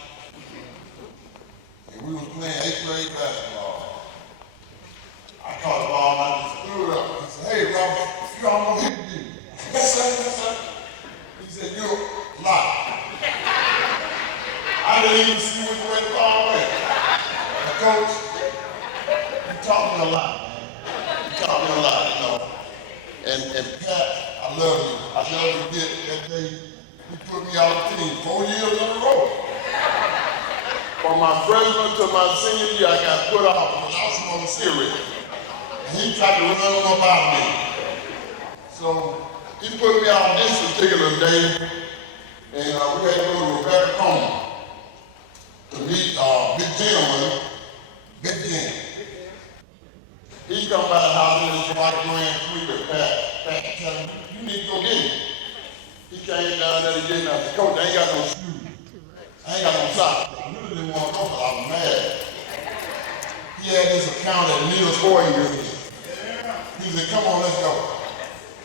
And we was playing 8th grade basketball. I caught the ball and I just threw it up. He said, "Hey, Robert, you almost hit me." I said, "Yes, sir, yes, sir." He said, "You're a liar." I didn't even see which way the ball went. But Coach, you taught me a lot, man. You taught me a lot, you know. And Pat, I love you. I never forget that day he put me on the team 4 years in a row. From my freshman to my senior year, I got put off because I was smoking cigarettes. And he tried to run them up out of me. So he put me on this particular day, and we had to go to Rebecca Coleman to meet big gentleman, Big Jim. He come by the house in his white grand suite with Pat tell him, "You need to go get him." He came down there to get him. I said, "Coach, I ain't got no shoes. I ain't got no socks." I really didn't want to go because I was mad. He had this account at Neil's Sporting Goods. He said, "Come on, let's go."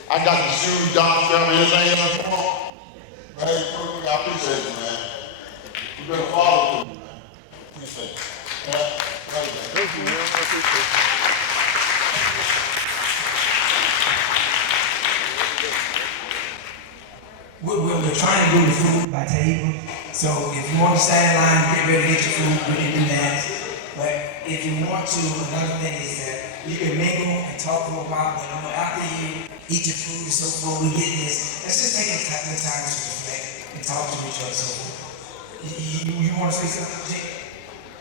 I got the shoes, John Sherman, everything else. Come on. But hey, Coach, I appreciate you, man. You've been a father to me, man. Appreciate it. Yeah, Thank you, man. I appreciate it. We're trying to do the food by table. So if you want to stand in line, get ready to get your food, we can do that. But if you want to, another thing is that you can mingle and talk for a while, but after you eat your food and so forth, we get this. Let's just take the time to reflect and talk to each other. So you want to say something, Jake?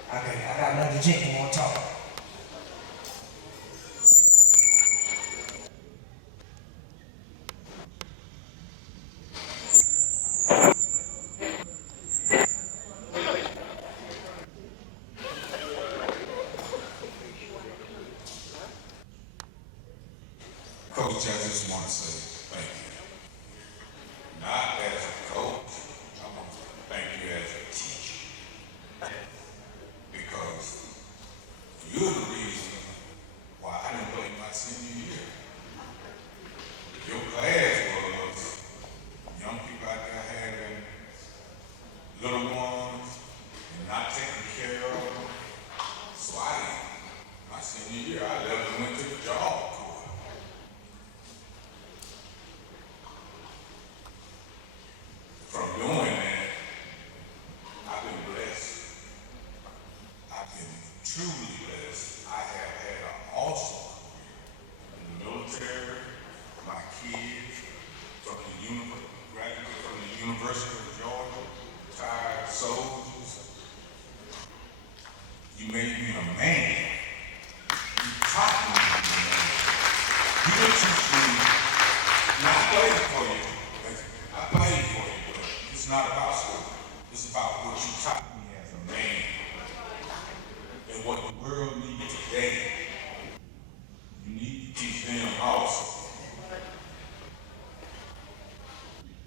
Okay, I got another Jake who want to talk. Coach, I just want to say thank you. You made me a man. You taught me to be a man. You didn't teach me. And I played for you. I played for you, but it's not about school. It's about what you taught me as a man. And what the world needs today. You need to teach them also.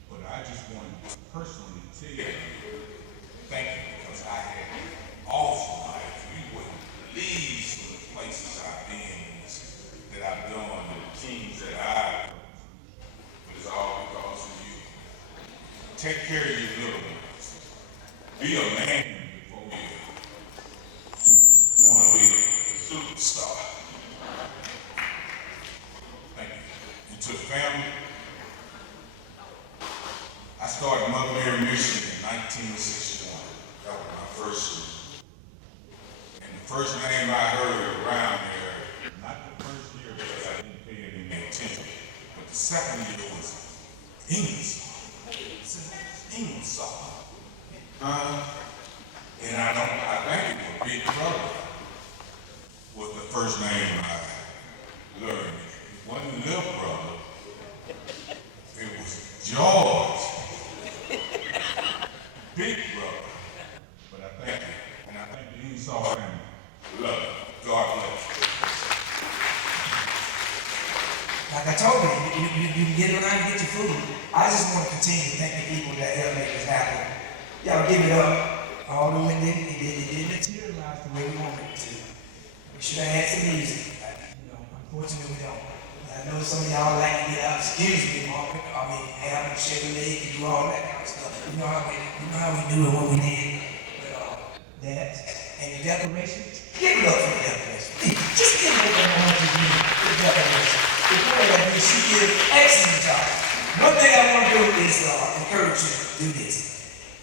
But I just wanted to personally tell you, thank you, because I had an awful life. You wouldn't believe some of the places I've been, that I've done, and the teams that I've. But it's all because of you. Take care of your little ones. Be a man before you want to be a superstar. Thank you. And to the family, I started Mother Mary Mission in 1961. That was my first school. And the first name I heard around there, not the first year because I didn't pay any attention, but the second year was Ingersoll. Ingersoll. And I think it was Big Brother was the first name I learned. It wasn't Little Brother. It was George. Big Brother. But I thank you. And I thank the Ingersoll family. Love you. God bless you. Like I told you, you can get around and get your food. I just want to continue to thank the people that helped make this happen. Y'all give it up. Although it didn't materialize the way we wanted it to. We should have had some music. Unfortunately we don't. I know some of y'all like to get out, excuse me, have a shake a leg and do all that kind of stuff. You know how we do it, what we did. But that and the decorations, give it up for the decorations. Just give it up for the decorations. Before that, she did an excellent job. One thing I want to do is encourage you to do this.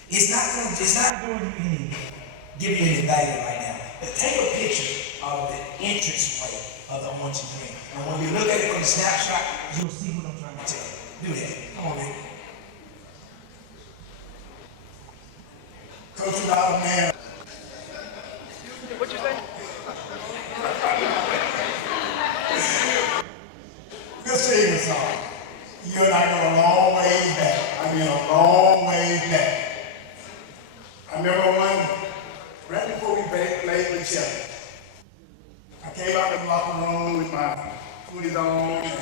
It's not doing you any, give you any value right now. But take a picture of the entranceway of the orange and green. And when you look at it from the snapshot, you'll see what I'm trying to tell you. Do that. Come on, baby. Coach, about a man. What you say? Mr. Ingersoll, you and I go a long ways back. I mean, a long ways back. I remember right before we played with Chelsea, I came out of the locker room with my hoodies on, and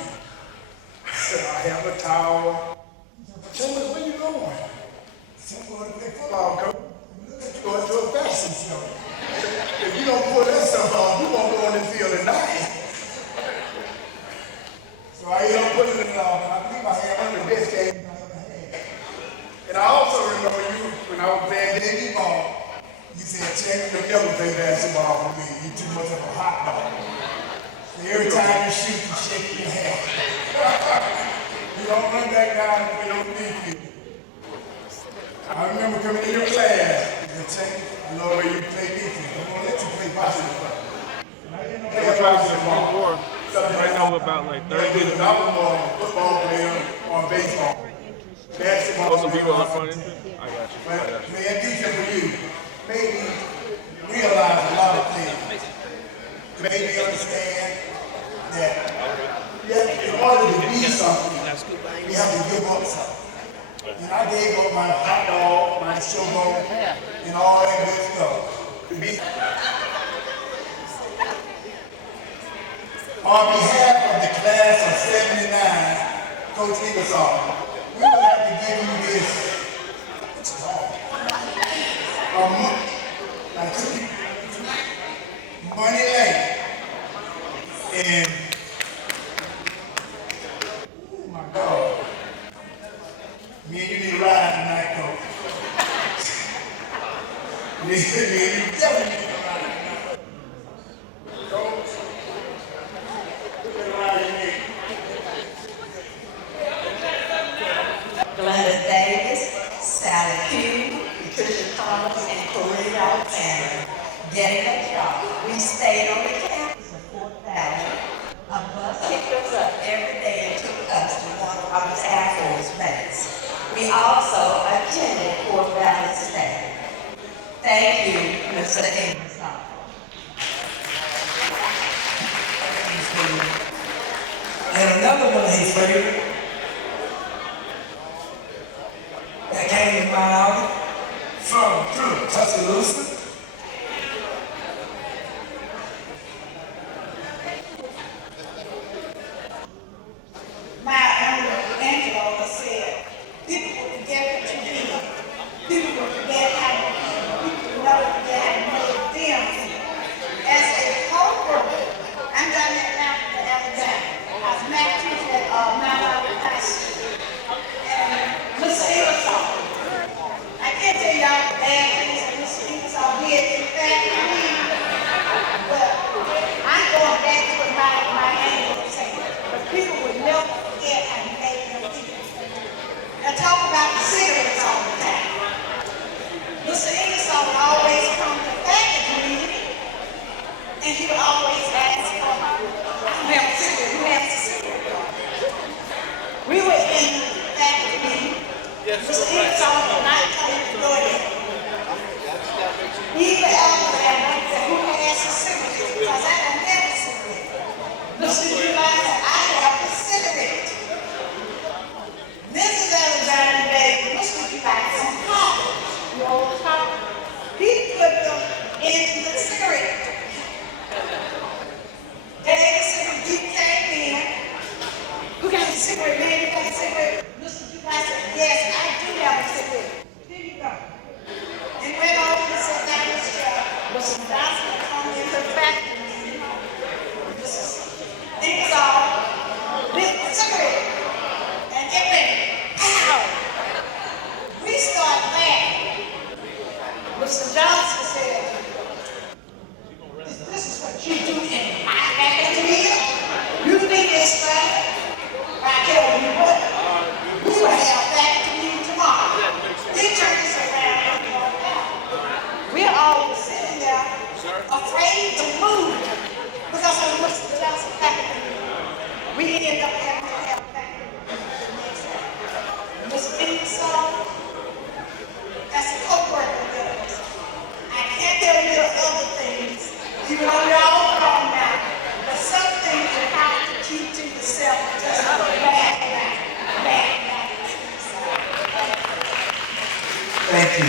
I have a towel. Tell me, where you going? I said, I'm going to play football, coach. You're going to a fashion show. If you don't put that stuff on, you won't go on the field tonight. So I ended up putting it on, and I believe I had one of the best games I ever had. And I also remember you, when I was playing Navy ball, you said, Champ, you'll never play basketball for me. You're too much of a hot dog. So every time you shoot, you shake your head. You don't run back down when you don't need you. I remember coming in your class, and Champ, I love the way you play defense. I'm going to let you play basketball. Right now we're about like 30 minutes. I was more football player or baseball. Basketball. Oh, some people on the front end? I got you. But playing defense for you made me realize a lot of things. Made me understand that in order to be something, we have to give up something. And I gave up my hot dog, my sugar, and all that good stuff to be. On behalf of the class of 79, Coach Ingersoll, we would have to give you this money late. And, oh my God, me and you need to ride tonight, Coach. Me and you definitely need to ride tonight. Coach. Glenda Davis, Sally Pugh, Patricia Thomas, and Corrine Alexander getting a job. We stayed on the campus of Fort Valley. A bus picked us up every day and took us to one of our Air Force base. We also attended Fort Valley State. Thank you, Mr. Ingersoll. Another one of his favorites that came to mind from Tuscaloosa. My uncle Angelo said, people will forget what you did. People will forget how you feel. People will never forget how you made them feel. As a co-worker, I'm down there in Alabama. I was math teacher at Mount Olive High School. And Mr. Ingersoll, I can't tell y'all the bad things that Mr. Ingersoll did in the family, but I'm going back to what my angel was saying. But people would never forget how you made them feel. I talk about the cigarettes all the time. Mr. Ingersoll would always come to the family community, and he would always ask for, I don't have a cigarette, who has a cigarette? We were in the family community. Mr. Ingersoll would not tell you to go in. He would ask who has a cigarette, because I don't have a cigarette. Mr. July said, I have a cigarette. Mrs. Alexander gave Mr. July some coffee. You know what's coffee? He put them in the cigarette. Gave the cigarette, he came in. Who got a cigarette, man? You got a cigarette? Mr. July said, yes, I do have a cigarette. Here you go. And went over and sat down in his chair. Mr. Johnson would come in the factory. Ingersoll lit the cigarette. And it went, pow! We started laughing. Mr. Johnson said, this is what you do in my academia? You think it's fun? I tell you what, we will have faculty tomorrow. They turned us around and walked out. We're all sitting there afraid to move because of Mr. Johnson faculty. We ended up having to have faculty the next day. Mr. Ingersoll, as a co-worker with us, I can't tell you the other things. You know, we're all grown now, but some things you have to keep to yourself just back. Thank you.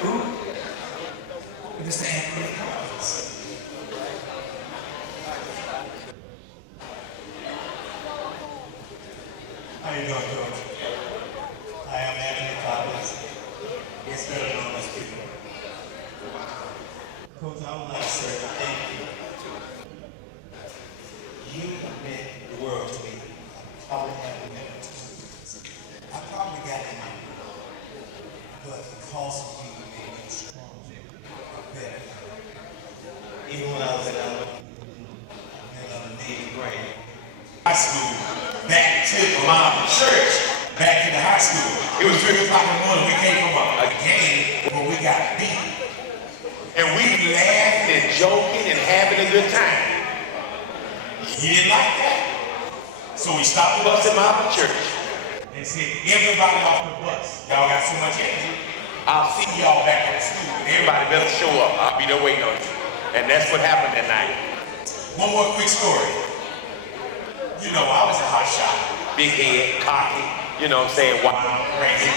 Who? Mr. Anthony Collins. How you doing, George? I am Anthony Collins. It's better known as people. Coach, I would like to say thank you. You meant the world to me. I would have never to. I probably got in my but because of you made me stronger, better. Even when I was at eighth grade, high school, back to my church, back to the high school. It was 3 o'clock in the morning. We came from a game where we got beat. And we laughing and joking and having a good time. He didn't like that. So we stopped the bus at my church and said, everybody off the bus. Y'all got so much energy. I'll see y'all back at the school. Everybody better show up. I'll be there waiting on you. And that's what happened that night. One more quick story. You know, I was a hot shot. Big head, cocky, you know what I'm saying, wild, crazy.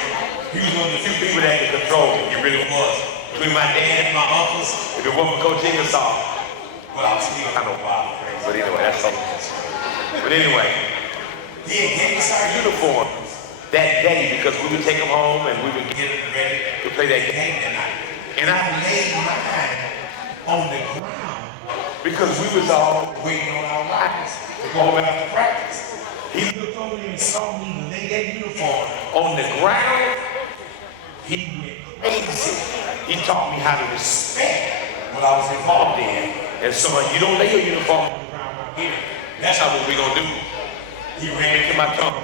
He was one of the few people that could control me. He really was. Between my dad and my uncles, if it wasn't Coach Ingersoll, but I was still kind of wild, crazy. But anyway, that's something. But anyway, he had gave us our uniforms that day because we would take them home and we would get ready to play that game that night. And I laid mine on the ground because we was all waiting on our riders to go home after practice. He looked over there and saw me lay that uniform on the ground. He went crazy. He taught me how to respect what I was involved in. And so you don't lay your uniform on the ground right here. That's not what we're gonna do. He ran into my tongue.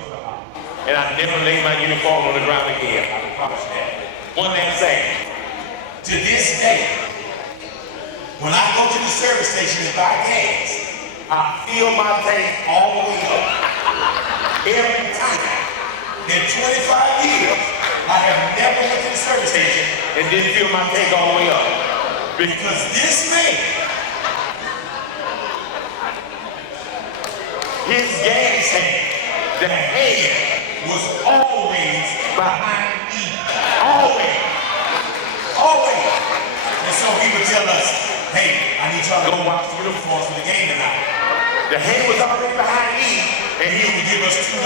And I never laid my uniform on the ground again. I promise that. One last thing. To this day, when I go to the service station and buy gas, I fill my tank all the way up. Every time. In 25 years, I have never went to the service station and didn't fill my tank all the way up. Because this man His gas tank, the head was always behind E. Always. Always. And so he would tell us, hey, I need y'all to go watch the uniforms for the game tonight. The head was already behind E, and he would give us $2.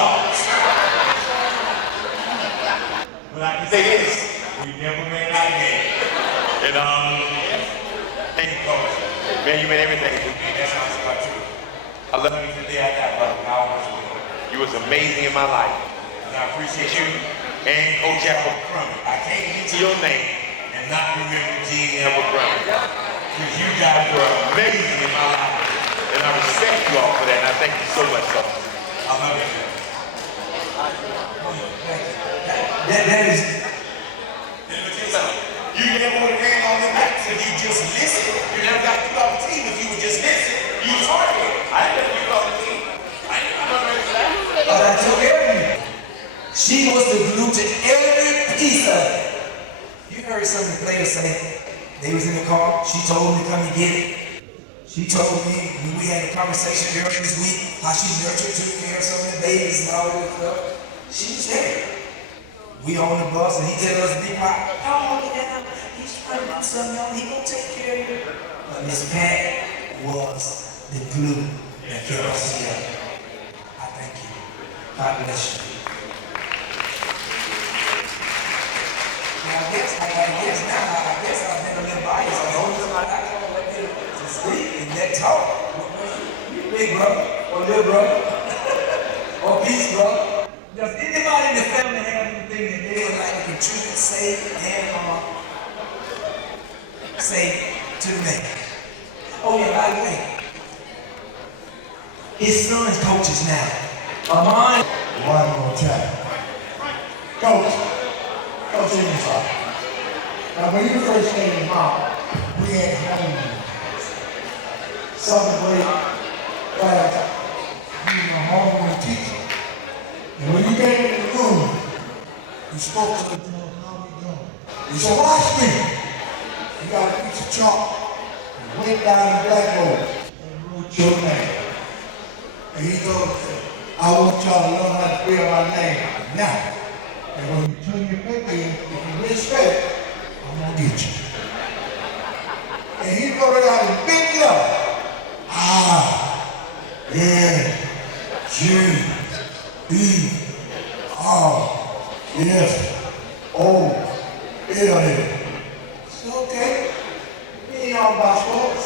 But I can say this, we never made our game. And thank you, Coach. Man, you meant everything to me. That's how it's about you. I love you to the day I die, brother. I always will. You was amazing in my life. And I appreciate you and Coach Abercrombie. I can't get to your name and not remember Gene Abercrombie. Because you guys were amazing in my life. And I respect you all for that. And I thank you so much, sir. I love you, man. That is. Let me tell you something. You never would have ran on the backs if you just listened. You never got through off the team if you would just listen. You was hard here. I didn't know you off the team. I didn't know that. But I told everything. She was the glue to every piece of it. You heard some of the players say they was in the car. She told me to come and get it. She told me when we had a conversation earlier this week how she nurtured, took care of some of the babies and all that stuff. She was there. We on the bus and he tell us to be quiet. Oh, yeah, he's trying to do something, y'all. He gonna take care of you. But Miss Pat was the glue that kept us together. I thank you. God bless you. Now, I guess I've been a little biased. I hold somebody I can't let them to speak and let talk. You big brother, or little brother, or peace brother. Does anybody in the family have anything that they would like to contribute, say, and say to the man? Oh yeah, by the way, his son's coaches now. Mine. One more time. Coach Ingersoll. Now when you first came to mom, we had home. Seventh grade class, you were home teacher. And when you came in the room, you spoke to the girl, how we doing? You said, watch me. You got a piece of chalk. You went down the blackboard and wrote your name. And he told us, I want y'all to learn how to spell my name now. And when you turn your paper in, if you respect, I'm gonna get you. And he wrote it out in big letters. I-N-G-E-R-S-O-L-L. It's okay. You ain't all about sports.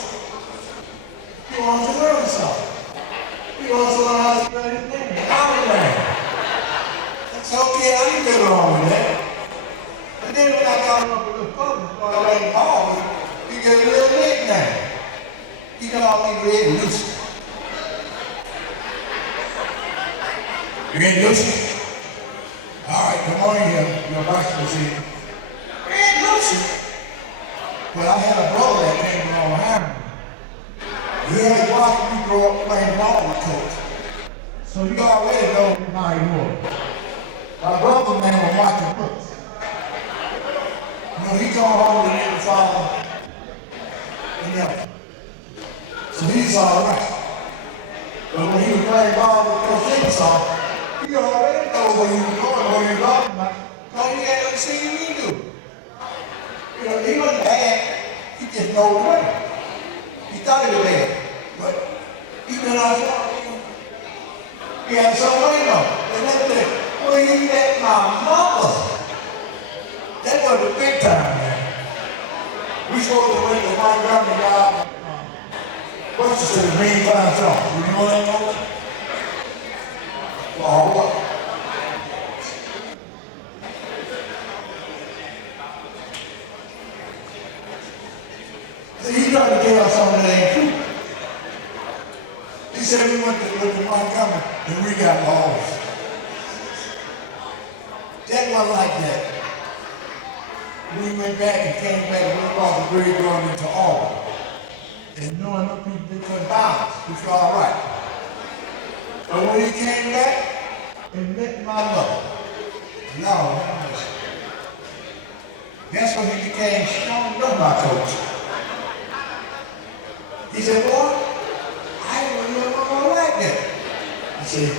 You want to learn something. You want to learn how to spell his name. I'm learning. That's okay. I ain't nothing wrong with that. And then when I got him up with the public, started ball, he gave me a little nickname. He called me Red Lucy. Red Lucy? All right, come on here. Your wife was here. Red Lucy? Well, I had a brother that came along behind me. He had watched me grow up playing ball with Coach. So you already know how he was. My brother's name was Michael Brooks. You know, he come home to me father and them. So he's all right. But when he was playing ball with Coach Ingersoll, you already know where you were going, where you were talking about. All you had to see me do. You know, he wasn't bad. He just know the way. He thought he was bad. But even outside, he had some way on. And then said, well, you met my mother. That was the big time, man. We supposed to win the Montgomery job. What's the city? Green Pine Song. You know that, folks? Well, what? See, he tried to tell us something that ain't true. He said we went to Montgomery and we got lost. That wasn't like that. We went back and came back and we across the bridge going into Auburn. And knowing them people they couldn't bounce, which was all right. But when he came back and met my mother, Lord have mercy. That's when he became strong enough, my coach. He said, boy, I didn't remember my mama like that. See,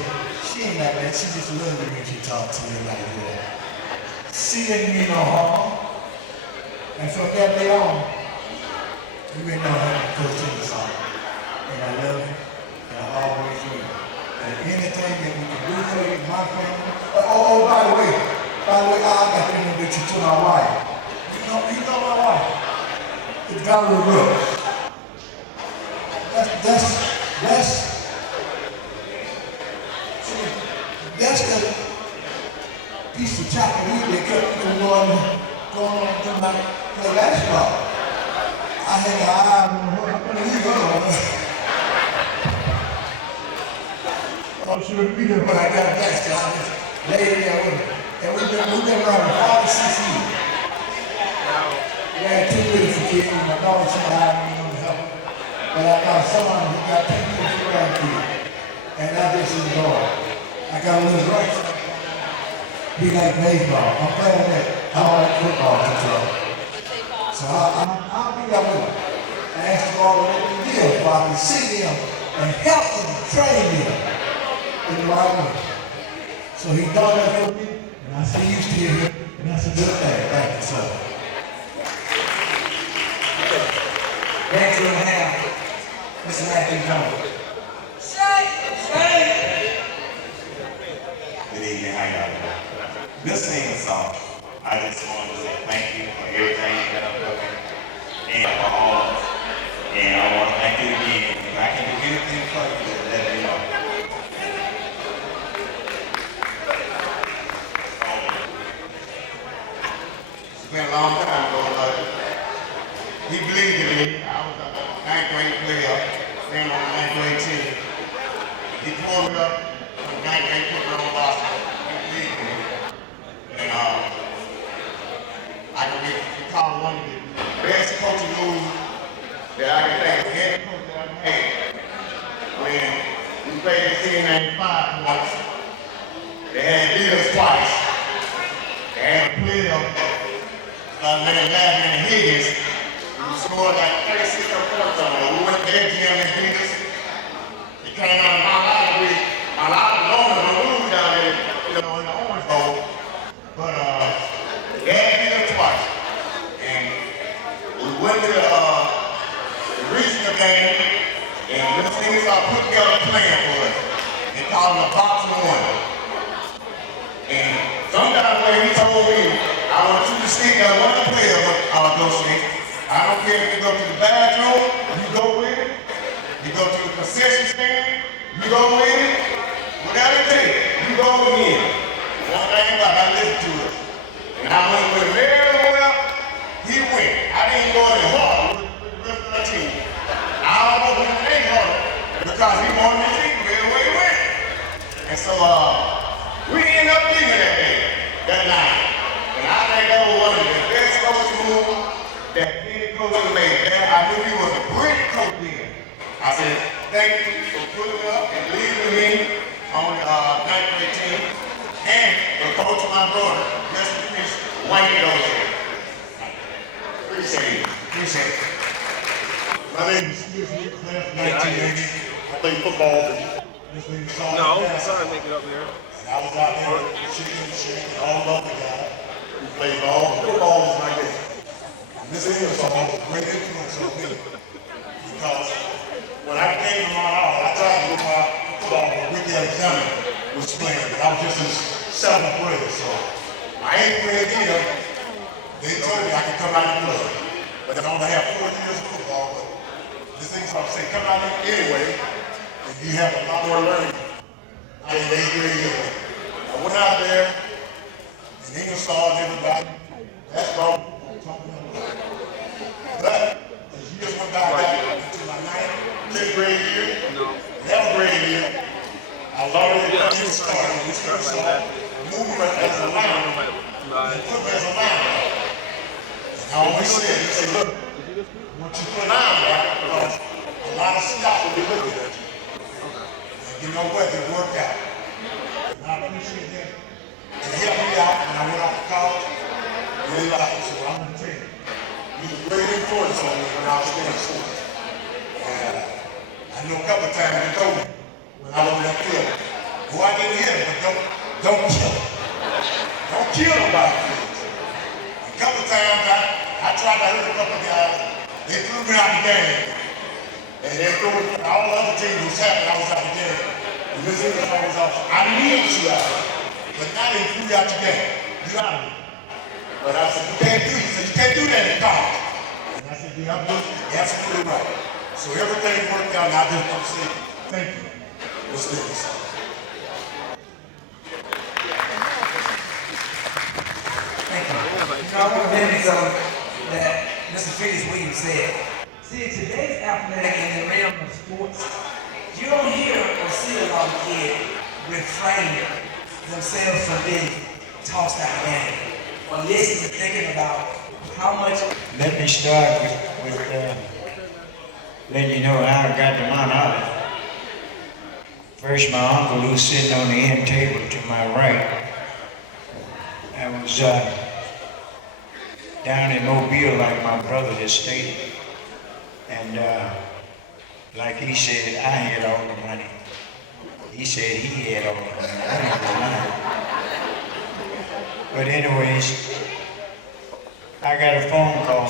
she ain't like that. She just love me when she talk to me like that. She didn't mean no harm. And from that day on, you may know how to Coach Ingersoll. And I love you, and I always will. And anything that we can do for you, my family. By the way, I got to introduce you to my wife. You know my wife. It's Valerie Brooks. That's the piece of chocolate that kept me going on to play basketball. I had an eye on her. Oh, she would be there when I got back. So I just laid there with her. And we've been around 46 years. We had 2 beautiful kids. My daughter, she died and we don't help her. But I got someone who got 2 beautiful grandkids. And I just enjoy it. I got a little grandson. He like baseball. I'm glad that I don't like football control. So I'll be there with him. I asked him all to let me live so I can see them and help them train them in the right way. So he done that for me, and I said, you still here, and that's a good thing. Thank you, sir. Next we have Mr. Matthew Jones. Good evening, how y'all doing? This Ingersoll, I just want to say thank you for everything you done for me and for all of us. And I want to thank you again. If I can do anything for you, just let me know. It's been a long time ago, but he believed in me. I was a 9th grade player, playing on the 9th grade team. He pulled me up from 9th grade football on Boston. He believed in me. And I can recall one of the best coaching moves that I can think of, any coach that I've had. When we played the team 95 once, they had beat us twice. They had a player, named Lavin Higgins, who scored like 36 or 40 something. We went to their gym and beat us. They came out of my library. My library loaned them a room down there, in the Orange Bowl. But they had beat us twice. And we went to the regional game, and Mr. Ingersoll put together a plan for us. They called him a boxing one. And sometime when he told me, I want you to stick at one player, go stick. I don't care if you go to the bathroom, you go with it. You go to the concession stand, you go with it. Whatever it takes, you go with it. One thing about it, I listened to it. And I went with him everywhere he went. I didn't go any harder with the rest of the team. I almost went any harder because he wanted me to keep me everywhere he went. And so we ended up leaving that day, that night. And I think that was one of the best coaching moves that any coach ever made. I knew he was a great coach then. I said, thank you for putting up and leaving me on the 9th grade team and for coaching my brother, rest in peace, Wayne Dozier. Appreciate it. My name is Steve Smith, class of 1980. I played football. No, I'm sorry to make it up there. I was out there shaking all over the guy. We played ball. Football was like that. This Ingersoll was a great influence on me because when I came to Mount Olive, I tried to go out football when Ricky Alexander was playing, but I was just in 7th grade, so my 8th grade year, they told me I could come out and play. But I only have 4 years of football, but this Ingersoll said, come out anyway, and you have a lot more learning. I in 8th grade year. I went out there, and Ingersoll and everybody, that's all. But as years went by, I got into my 10th grade year, 11th grade year, I was already started with Ingersoll, moving as a lineman, and put me as a lineman. And I always said, he said, look, once you put linebacker, because a lot of scouts will be looking at you. And you know what, it worked out. And I appreciate that. And it helped me out when I went out to college. Really like it, so I'm going to tell you. He was a great influence on me when I was playing sports. And I know a couple of times he told me when I was in that field, Go out there and hit him, but don't kill him. Don't kill nobody, please. A couple times I tried to hurt a couple guys. They threw me out the game. And they threw all the other teams was happy I was out the game. And Miss Ingersoll was off. I need you out. But now they threw you out the game. You out of it. But I said, you can't do it. He said, you can't do that in college. And I said, you're absolutely right. So everything worked out, and I just want to say thank you. What's this? Thank you. You know, I want to mention something that Mr. Felix Williams said. See, in today's athletic in the realm of sports, you don't hear or see a lot of kids refrain themselves from being tossed out of the game. Or listening and thinking about how much. Let me start with letting you know how I got to Mount Olive. First, my uncle, who was sitting on the end table to my right, I was down in Mobile, like my brother had stated. And like he said, I had all the money. He said he had all the money. I didn't know. But anyways, I got a phone call,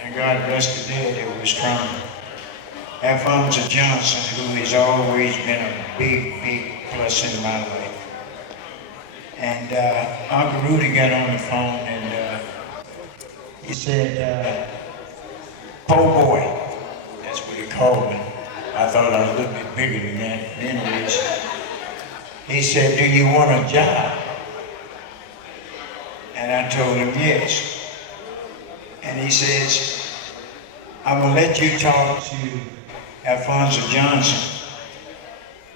and God bless the dead, it was from Alphonso Johnson, who has always been a big plus in my life. And Uncle Rudy got on the phone, and he said, po' boy, that's what he called me. I thought I was a little bit bigger than that. Anyways, he said, do you want a job? And I told him yes. And he says, I'm gonna let you talk to Alphonso Johnson.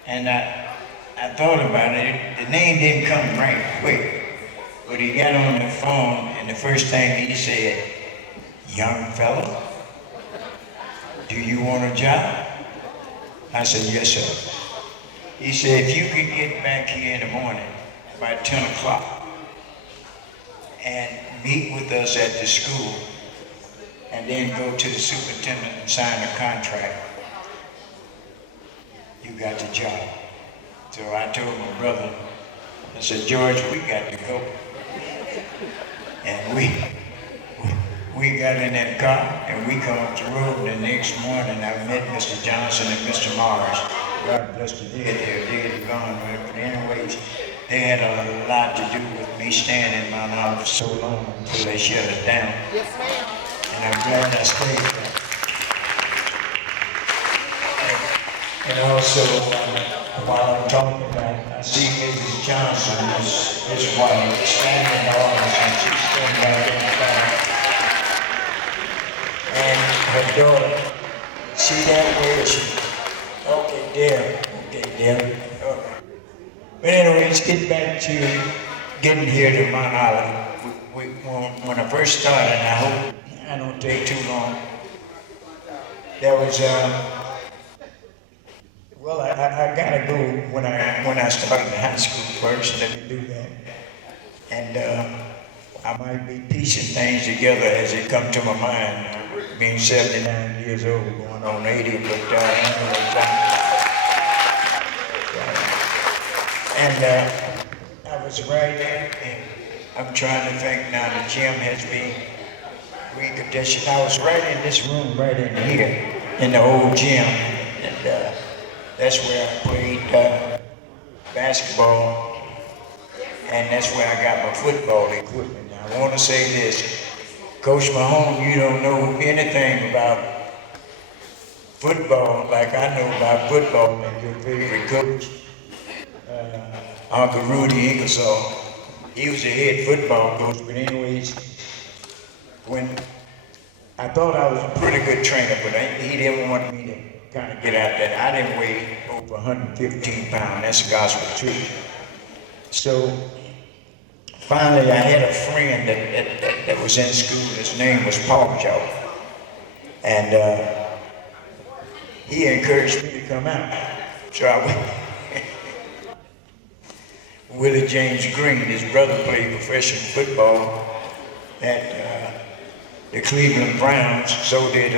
And I thought about it. The name didn't come right quick. But he got on the phone, and the first thing he said, young fella, do you want a job? I said, yes, sir. He said, if you could get back here in the morning by 10 o'clock and meet with us at the school and then go to the superintendent and sign a contract, you got the job. So I told my brother, I said, George, we got to go. And we got in that car and we come up the road, and the next morning I met Mr. Johnson and Mr. Mars. God bless the dead, they're dead and gone. But anyways, they had a lot to do with me staying in Mount Olive for so long until they shut it down. Yes, ma'am. And I'm glad I stayed there. And also, while I'm talking about it, I see Mrs. Johnson, his wife, standing in the office, and she's standing back in the back. And her daughter, see that, where is she? Okay, there. Okay. But anyways, get back to getting here to Mount Olive. When I first started, and I hope I don't take too long, there was, well, I gotta go when I started in high school first, let me do that. And I might be piecing things together as they come to my mind. Being 79 years old, going on 80, but I was right there, and I'm trying to think now, the gym has been reconditioned. I was right in this room, right in here, in the old gym, and that's where I played basketball, and that's where I got my football equipment. Now, I want to say this. Coach Mahone, you don't know anything about football like I know about football, and your favorite coach, Uncle Rudy Ingersoll. He was the head football coach, but anyways, when I thought I was a pretty good trainer, but he didn't want me to kind of get out there. I didn't weigh over 115 pounds, that's the gospel truth. So finally, I had a friend that was in school. His name was Paul Joe. And he encouraged me to come out. So I went. Willie James Green, his brother, played professional football at the Cleveland Browns. So did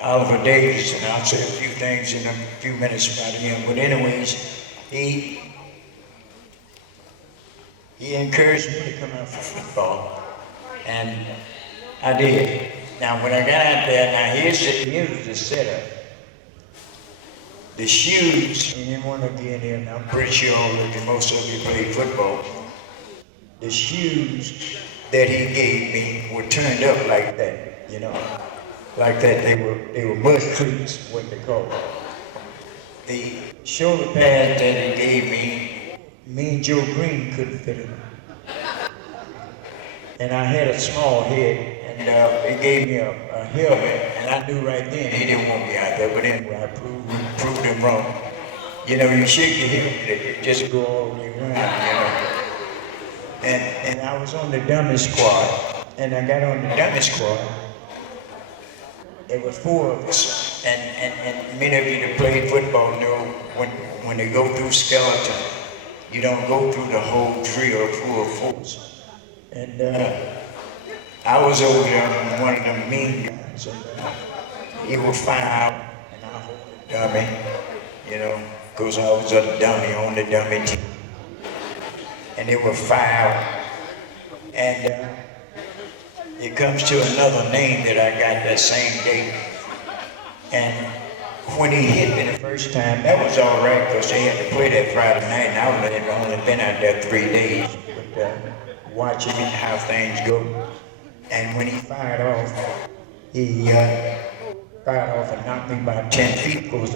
Oliver Davis. And I'll say a few things in a few minutes about him. But anyways, he encouraged me to come out for football, and I did. Now, when I got out there, now here's the setup. The shoes, and anyone will get in, and I'm pretty sure most of you played football. The shoes that he gave me were turned up like that, you know, like that. They were mud cleats, what they call it. The shoulder pads that he gave me and Joe Green couldn't fit them. And I had a small head, and he gave me a helmet, and I knew right then he didn't want me out there, but anyway, I proved him wrong. You know, you shake your helmet, it just go all the way around, you know. And I was on the dummy squad, and I got on the dummy squad. There were 4 of us, and many of you that played football know when they go through skeleton, you don't go through the whole 3 or 4 force. And I was over there on one of them mean guys, and he would fire out, and I hold the dummy, you know, because I was a dummy on the dummy team. And they would fire out, and it comes to another name that I got that same day. And when he hit me the first time, that was all right, because they had to play that Friday night, and I had only been out there 3 days. But watching how things go. And when he fired off, he fired off and knocked me about 10 feet, because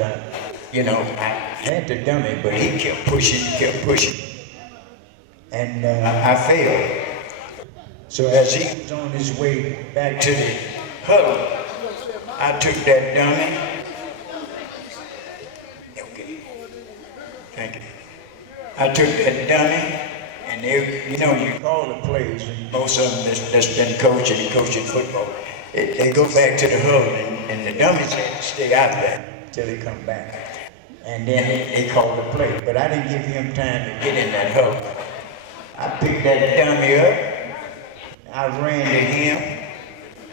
you know, I had the dummy, but he kept pushing. And I failed. So as he was on his way back to the huddle, I took that dummy. Okay. Thank you. I took that dummy, and you know, you call the plays, and most of them that's been coaching football, they go back to the huddle, and the dummies stay out there till they come back. And then they call the play. But I didn't give him time to get in that huddle. I picked that dummy up, I ran to him,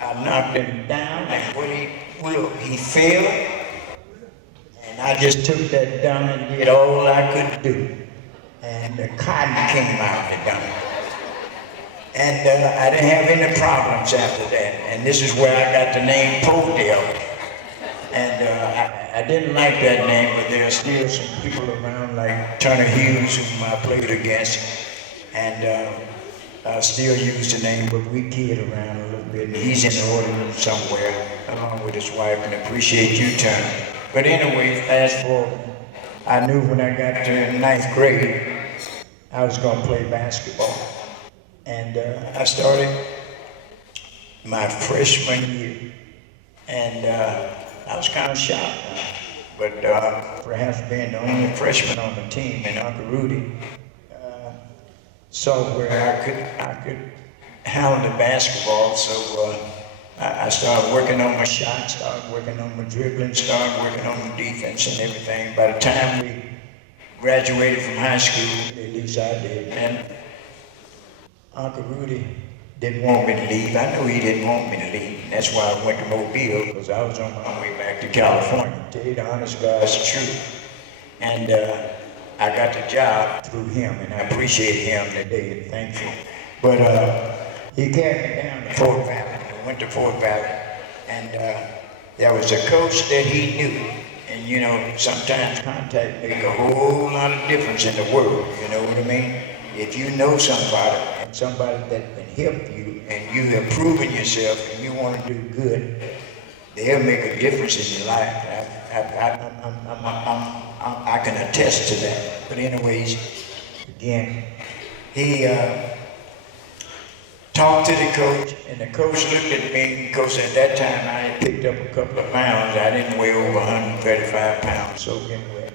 I knocked him down, and when he fell, and I just took that dummy and did all I could do. And the cotton came out of the dummy. And I didn't have any problems after that. And this is where I got the name Podell. And I didn't like that name, but there are still some people around like Turner Hughes, whom I played against. And I still use the name, but we kid around a little bit. And he's in the order room somewhere, along with his wife, and appreciate you, Turner. But anyway, fast forward, I knew when I got to 9th grade, I was going to play basketball. And I started my freshman year. And I was kind of shocked. But perhaps being the only freshman on the team, and Uncle Rudy saw where I could handle the basketball. So I started working on my shots, started working on my dribbling, started working on the defense and everything. By the time we graduated from high school, at least I did, and Uncle Rudy didn't want me to leave. I knew he didn't want me to leave. That's why I went to Mobile, because I was on my way back to California. To tell you the honest God's truth. And I got the job through him, and I appreciate him today and thankful. But he carried me down to Fort Valley. I went to Fort Valley, and there was a coach that he knew. And you know, sometimes contact make a whole lot of difference in the world, you know what I mean? If you know somebody, and somebody that can help you, and you have proven yourself, and you want to do good, they'll make a difference in your life. I can attest to that. But anyways, again, he talked to the coach, and the coach looked at me, because at that time I had picked up a couple of pounds. I didn't weigh over 135 pounds, so anyway.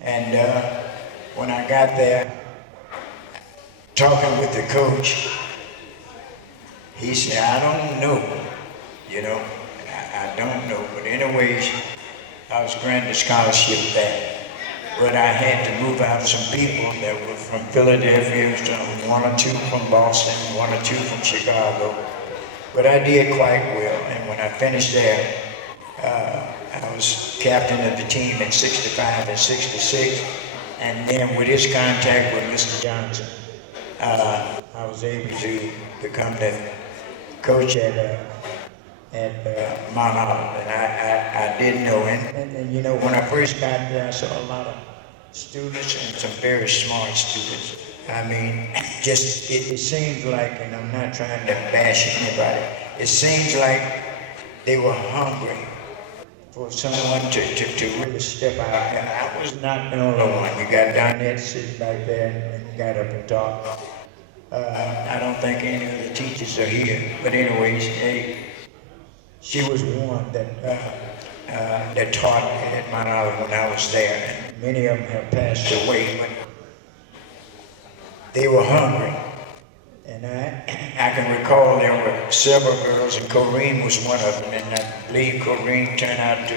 And when I got there, talking with the coach, he said, I don't know, you know, I don't know. But anyways, I was granted a scholarship there. But I had to move out some people that were from Philadelphia, some 1 or 2 from Boston, 1 or 2 from Chicago. But I did quite well, and when I finished there, I was captain of the team in '65 and '66, And then with his contact with Mr. Johnson, I was able to become the coach at Mount Olive. And I did know, and you know, when I first got there, I saw a lot of students and some very smart students. I mean, just, it seems like, and I'm not trying to bash anybody, it seems like they were hungry for someone to really step out. I was not the only one. You got Donette sitting back there and you got up and talk. I don't think any of the teachers are here, but anyways, she was one that taught at Mount Olive when I was there. And many of them have passed away, but they were hungry. And I can recall there were several girls, and Corrine was one of them, and I believe Corrine turned out to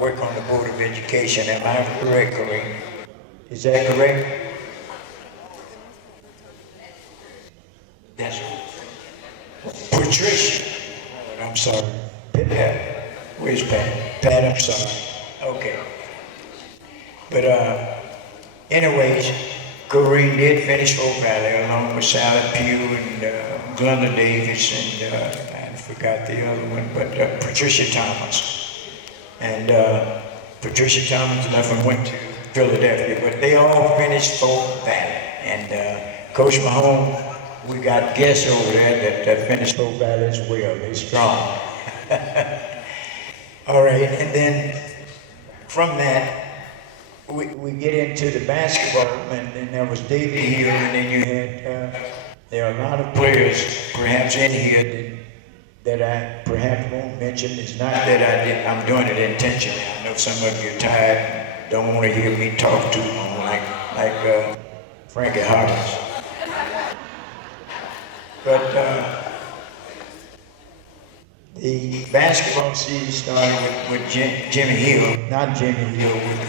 work on the Board of Education. Am I correct, Corrine? Is that correct? That's Patricia. I'm sorry. Pat. Where's Pat? Pat, I'm sorry. Okay. But anyways, Corrine did finish Hope Valley along with Sally Pugh and Glenda Davis and I forgot the other one, but Patricia Thomas. And Patricia Thomas left and went to Philadelphia, but they all finished Hope Valley. And Coach Mahone, we got guests over there that finished Hope Valley as well. They're strong. All right, and then from that, we get into the basketball, and then there was David Hill, and then you had, there are a lot of players perhaps in here that I perhaps won't mention. It's not that I'm doing it intentionally. I know some of you are tired, don't want to hear me talk too long, like Frankie Hawkins. But the basketball season started with Jimmy Hill, not Jimmy Hill, with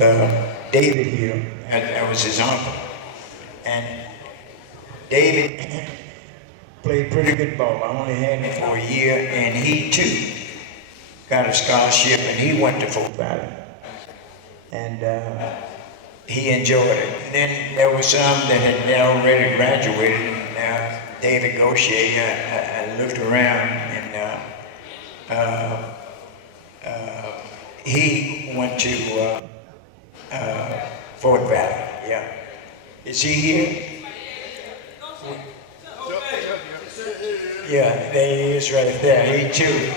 David Hill. That was his uncle. And David played pretty good ball. I only had him for a year, and he too got a scholarship, and he went to Fort Valley. And he enjoyed it. And then there were some that had already graduated, and David Gaucher, I looked around, and he went to Fort Valley, yeah. Is he here? Yeah, there he is right there. He too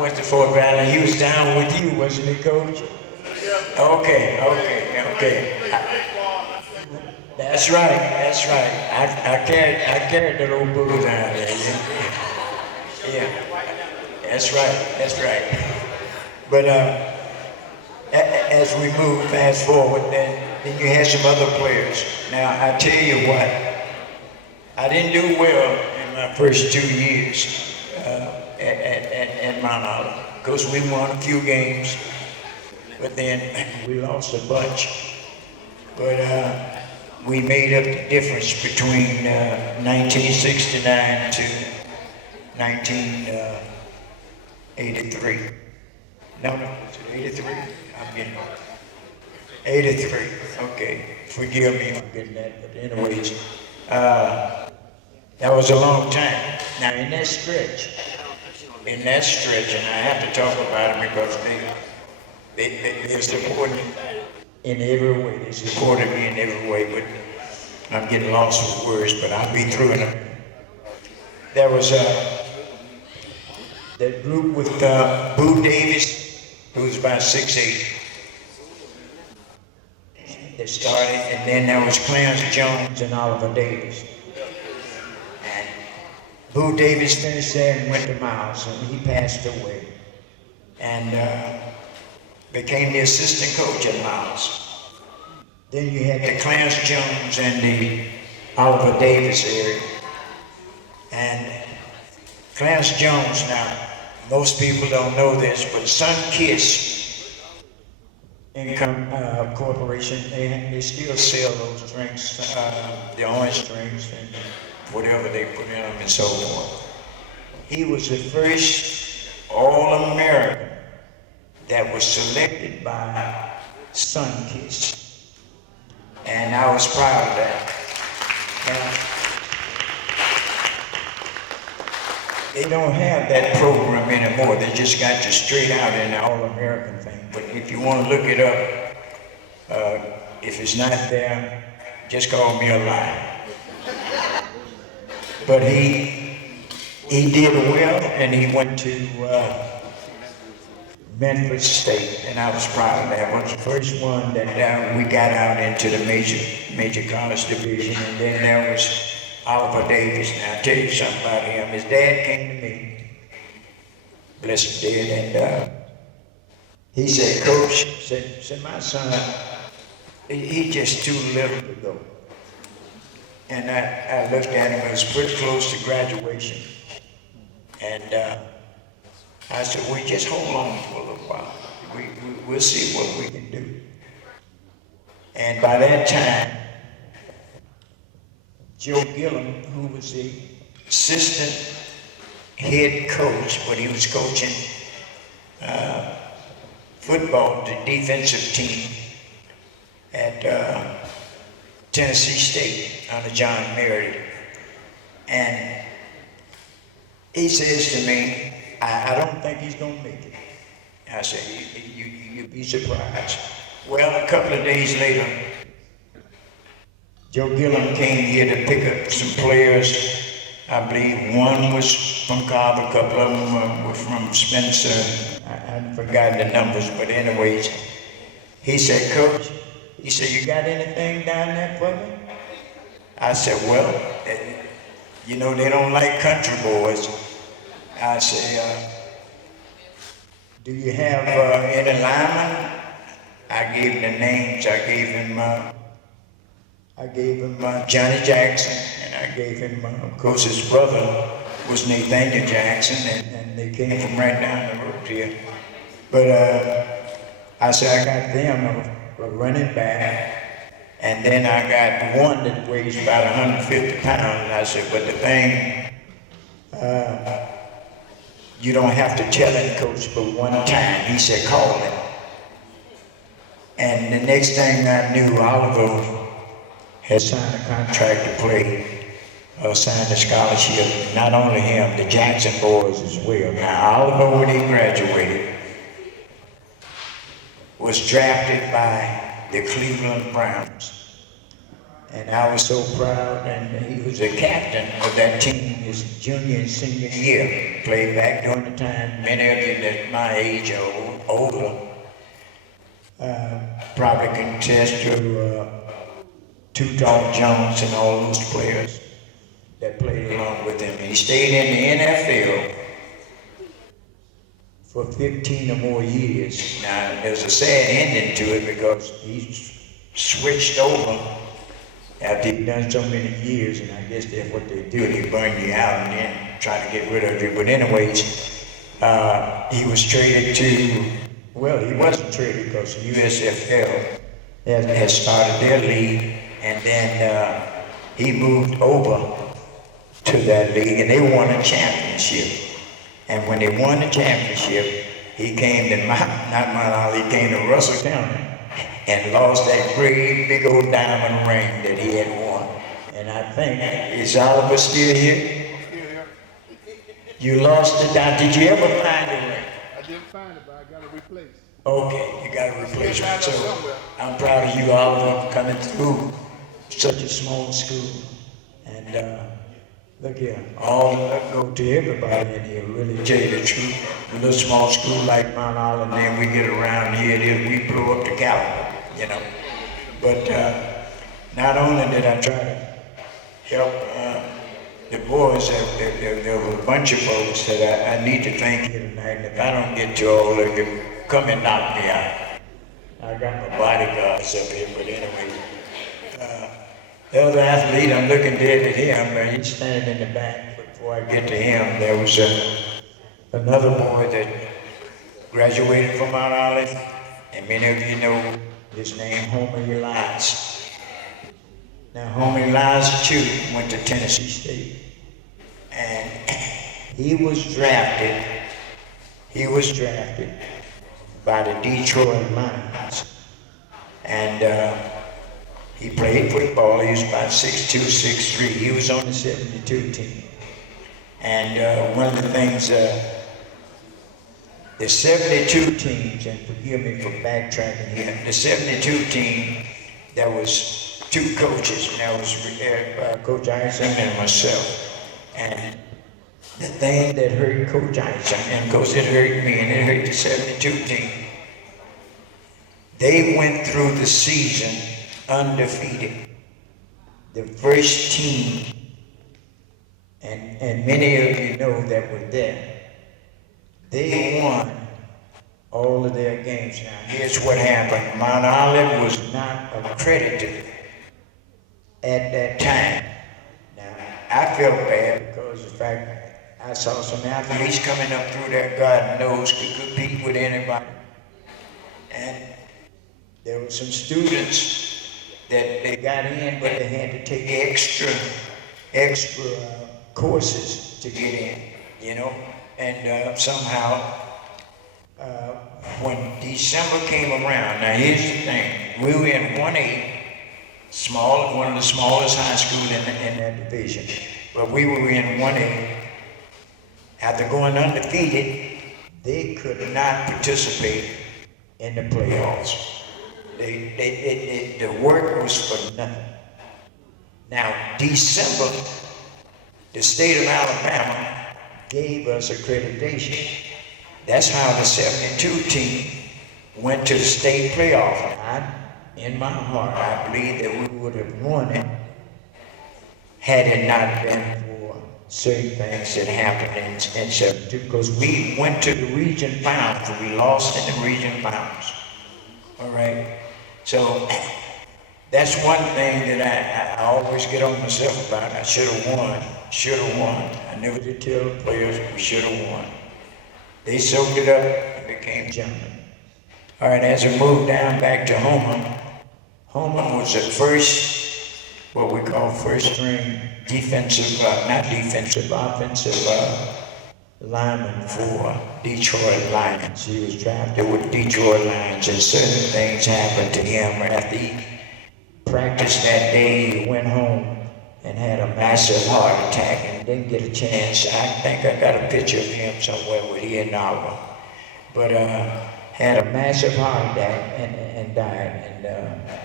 went to Fort Valley. He was down with you, wasn't he, Coach? Okay. That's right. I carried that old booger down there. Yeah. That's right. But as we move fast forward, then you had some other players. Now, I tell you what, I didn't do well in my first 2 years at Mount Olive, because we won a few games, but then we lost a bunch. But we made up the difference between 1969 to 1983. No, was it 83? I'm getting 83. Okay, forgive me for getting that. But anyways, that was a long time. Now in that stretch, and I have to talk about them because they're supporting in every way. They supported me in every way, but I'm getting lost with words, but I'll be through in a minute. There was that group with Boo Davis, who was about 6'8", that started, and then there was Clarence Jones and Oliver Davis. And Boo Davis finished there and went to Miles, and he passed away. And became the assistant coach at Miles. Then you had the Clarence Jones and the Oliver Davis area. And Clarence Jones, now, most people don't know this, but Sunkiss Income Corporation, they still sell those drinks, the orange drinks and whatever they put in them and so forth. He was the first All-American that was selected by Sunkiss. And I was proud of that. Now, they don't have that program anymore. They just got you straight out in the All-American thing. But if you want to look it up, if it's not there, just call me a liar. But he did well, and he went to Memphis State, and I was proud of that. It was the first one that we got out into the major college division, and then there was Oliver Davis. Now, I'll tell you something about him. His dad came to me, blessed dead, and he said, Coach, said my son, he just too little to go. And I looked at him, it was pretty close to graduation. And I said, well, just hold on for a little while. We'll see what we can do. And by that time, Joe Gillum, who was the assistant head coach, but he was coaching football, the defensive team at Tennessee State under John Meredith. And he says to me, I don't think he's going to make it. I said, you'd be surprised. Well, a couple of days later, Joe Gillum came here to pick up some players. I believe one was from Cobb, a couple of them were from Spencer. I've forgotten the numbers, but anyways, he said, Coach, he said, you got anything down there for me? I said, well, you know, they don't like country boys. I say, do you have any linemen? I gave him the names. I gave him Johnny Jackson, and I gave him, of course, his brother was Nathaniel Jackson, and they came from right down the road here. But I said, I got them a running back, and then I got one that weighs about 150 pounds. And I said, but the thing, you don't have to tell him, Coach, but one time. He said, call him. And the next thing I knew, Oliver had signed a contract to play, signed a scholarship. Not only him, the Jackson boys as well. Now, Oliver, when he graduated, was drafted by the Cleveland Browns. And I was so proud, and he was the captain of that team his junior and senior year. Played back during the time, many of you that my age or older probably can attest to Too-Tall Jones and all those players that played along with him. He stayed in the NFL for 15 or more years. Now, there's a sad ending to it because he switched over after he'd done so many years, and I guess that's what they do. They burn you out and then try to get rid of you. But anyways, he was traded to, well, he wasn't traded because USFL had started their league, and then he moved over to that league, and they won a championship. And when they won the championship, he came to he came to Russell County and lost that great big old diamond ring that he had won. And I think, is Oliver still here? You lost it down. Did you ever find the ring? I didn't find it, but I got it replaced. Okay, you got a replacement. So I'm proud of you, Oliver, coming through such a small school. And look here, all go to everybody in here, really tell you the truth. A little small school like Mount Olive, then we get around here, then we blow up the caliber, you know. But not only did I try to help the boys, there were a bunch of folks that I need to thank you tonight. If I don't get to all of you, come and knock me out. I got my bodyguards up here, but anyway. The other athlete, I'm looking dead at him, but he's standing in the back. But before I get to him, there was another boy that graduated from Mount Olive, and many of you know his name, Homer Elias. Now, Homer Elias, too, went to Tennessee State, and he was drafted by the Detroit Lions, and He played football. He was about 6'2", 6'3". He was on the 72 team. And one of the things, the 72 teams, and forgive me for backtracking here, the 72 team, there was two coaches, and that was Coach Ison and myself. And the thing that hurt Coach Ison, and of course it hurt me, and it hurt the 72 team, they went through the season undefeated. The first team, and many of you know that were there, they won all of their games. Now, here's what happened. Mount Olive was not accredited at that time. Now, I felt bad because of the fact I saw some athletes coming up through there, God knows, could compete with anybody. And there were some students that they got in, but they had to take extra courses to get in, you know. And somehow, when December came around, now here's the thing, we were in 1A, one of the smallest high schools in that division, but we were in 1A. After going undefeated, they could not participate in the playoffs. The work was for nothing. Now, December, the state of Alabama gave us accreditation. That's how the 72 team went to the state playoff. In my heart, I believe that we would have won it had it not been for certain things that happened in 72, because we went to the region finals, and we lost in the region finals. All right? So that's one thing that I always get on myself about. I should have won. I never did tell the players we should have won. They soaked it up and became gentlemen. All right, as we moved down back to Homer, Homer was the first, what we call first string offensive lineman for Detroit Lions. He was drafted with Detroit Lions, and certain things happened to him after he practiced that day. He went home and had a massive heart attack and didn't get a chance. I think I got a picture of him somewhere with he and Nava. But had a massive heart attack and died. And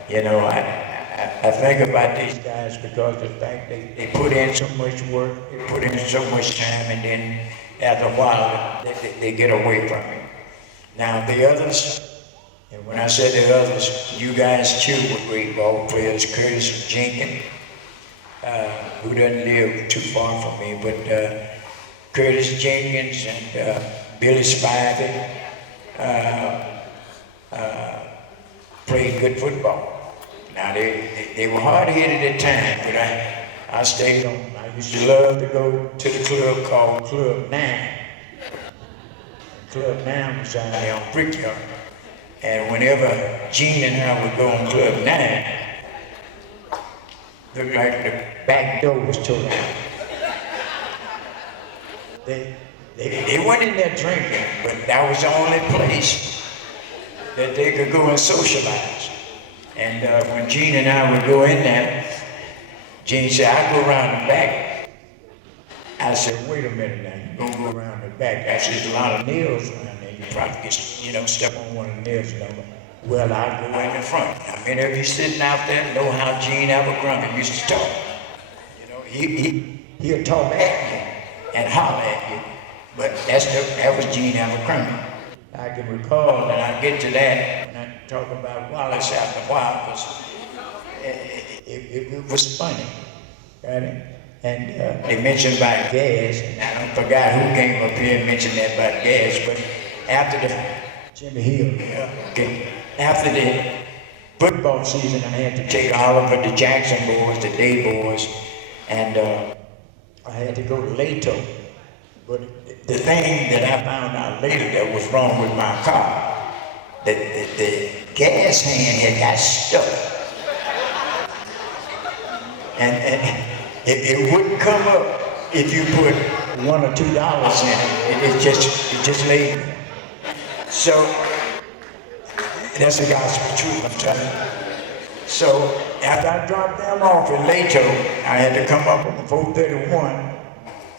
you know, I think about these guys because of the fact they put in so much work, they put in so much time, and then after a while they get away from it. Now the others, and when I say the others, you guys too were great ball players. Curtis Jenkins, who doesn't live too far from me, but Curtis Jenkins and Billy Spivey played good football. Now they were hard-headed at times, but I stayed on. I used to love to go to the club called Club 9. Club 9 was down there on Brickyard. And whenever Gene and I would go on Club 9, looked like the back door was torn out. They went in there drinking, but that was the only place that they could go and socialize. And when Gene and I would go in there, Gene said, "I go around the back." I said, "Wait a minute now, you gonna go around the back?" I said, "There's a lot of nails around there. You probably get, step on one of the nails, Well, I'll go in the front. Now, many of you sitting out there know how Gene Abercrombie used to talk. He'll talk at you and holler at you, but that was Gene Abercrombie. I can recall, and I'll get to that when I talk about Wallace after a while, because it was funny, right? And they mentioned about gas, and I forgot who came up here and mentioned that about gas, but after the Jimmy Hill, after the football season, I had to take Oliver, the Jackson boys, the Day boys, and I had to go to Lato. But the thing that I found out later that was wrong with my car, the gas hand had got stuck. And it wouldn't come up if you put $1 or $2 in it. It just laid there. So that's the gospel truth, I'm telling you. So after I dropped them off in Lato, I had to come up on 431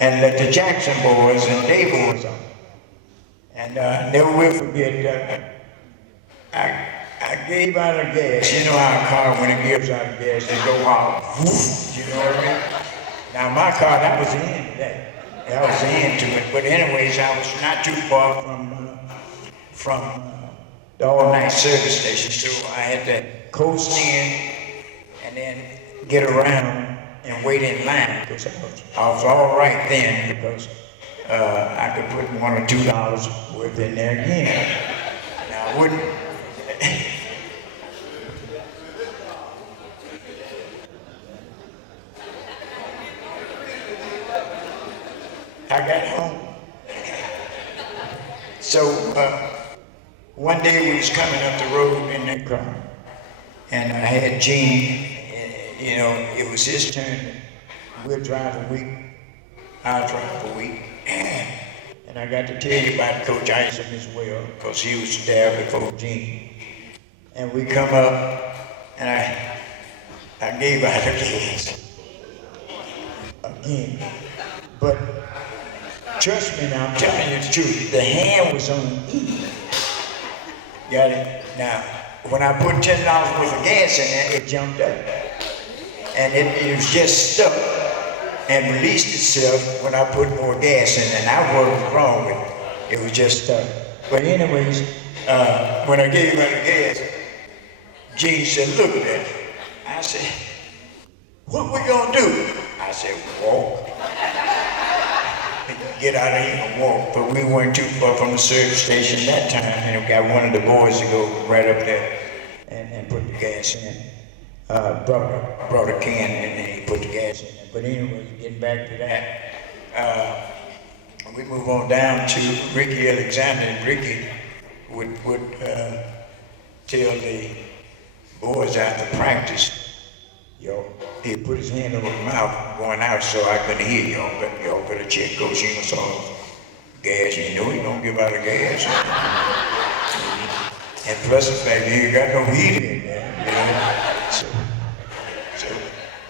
and let the Jackson boys and Day boys up. And never will forget, I gave out of gas. You know how a car, when it gives out of gas, they go out, woof, you know what I mean? Now my car, that was the end of that. That was the end to it. But anyways, I was not too far from the all-night service station, so I had to coast in and then get around and wait in line, because I was all right then, because I could put $1 or $2 worth in there again. Now I wouldn't. I got home. So one day we was coming up the road in that car, and I had Gene, you know, it was his turn. We'll drive a week, I'll drive a week. And I got to tell you about Coach Isom as well, because he was there before Gene. And we come up, and I gave out the gas again. But trust me now, I'm telling you the truth, the hand was on E. Got it? Now, when I put $10 worth of gas in there, it jumped up. And it was just stuck and released itself when I put more gas in, and I wasn't wrong with it. It was just stuck. But anyways, when I gave her the gas, Gene said, look at that. I said, what we gonna do? I said, walk. Get out of here and walk. But we weren't too far from the service station that time, and we got one of the boys to go right up there and put the gas in. Brought a can and he put the gas in there. But anyway, getting back to that, we move on down to Ricky Alexander, and Ricky would tell the boys after practice, he'd put his hand over the mouth going out so I couldn't hear y'all better check Coach Ingersoll's gas. You know he don't give out a gas. And plus the fact he ain't got no heat in there, you know. So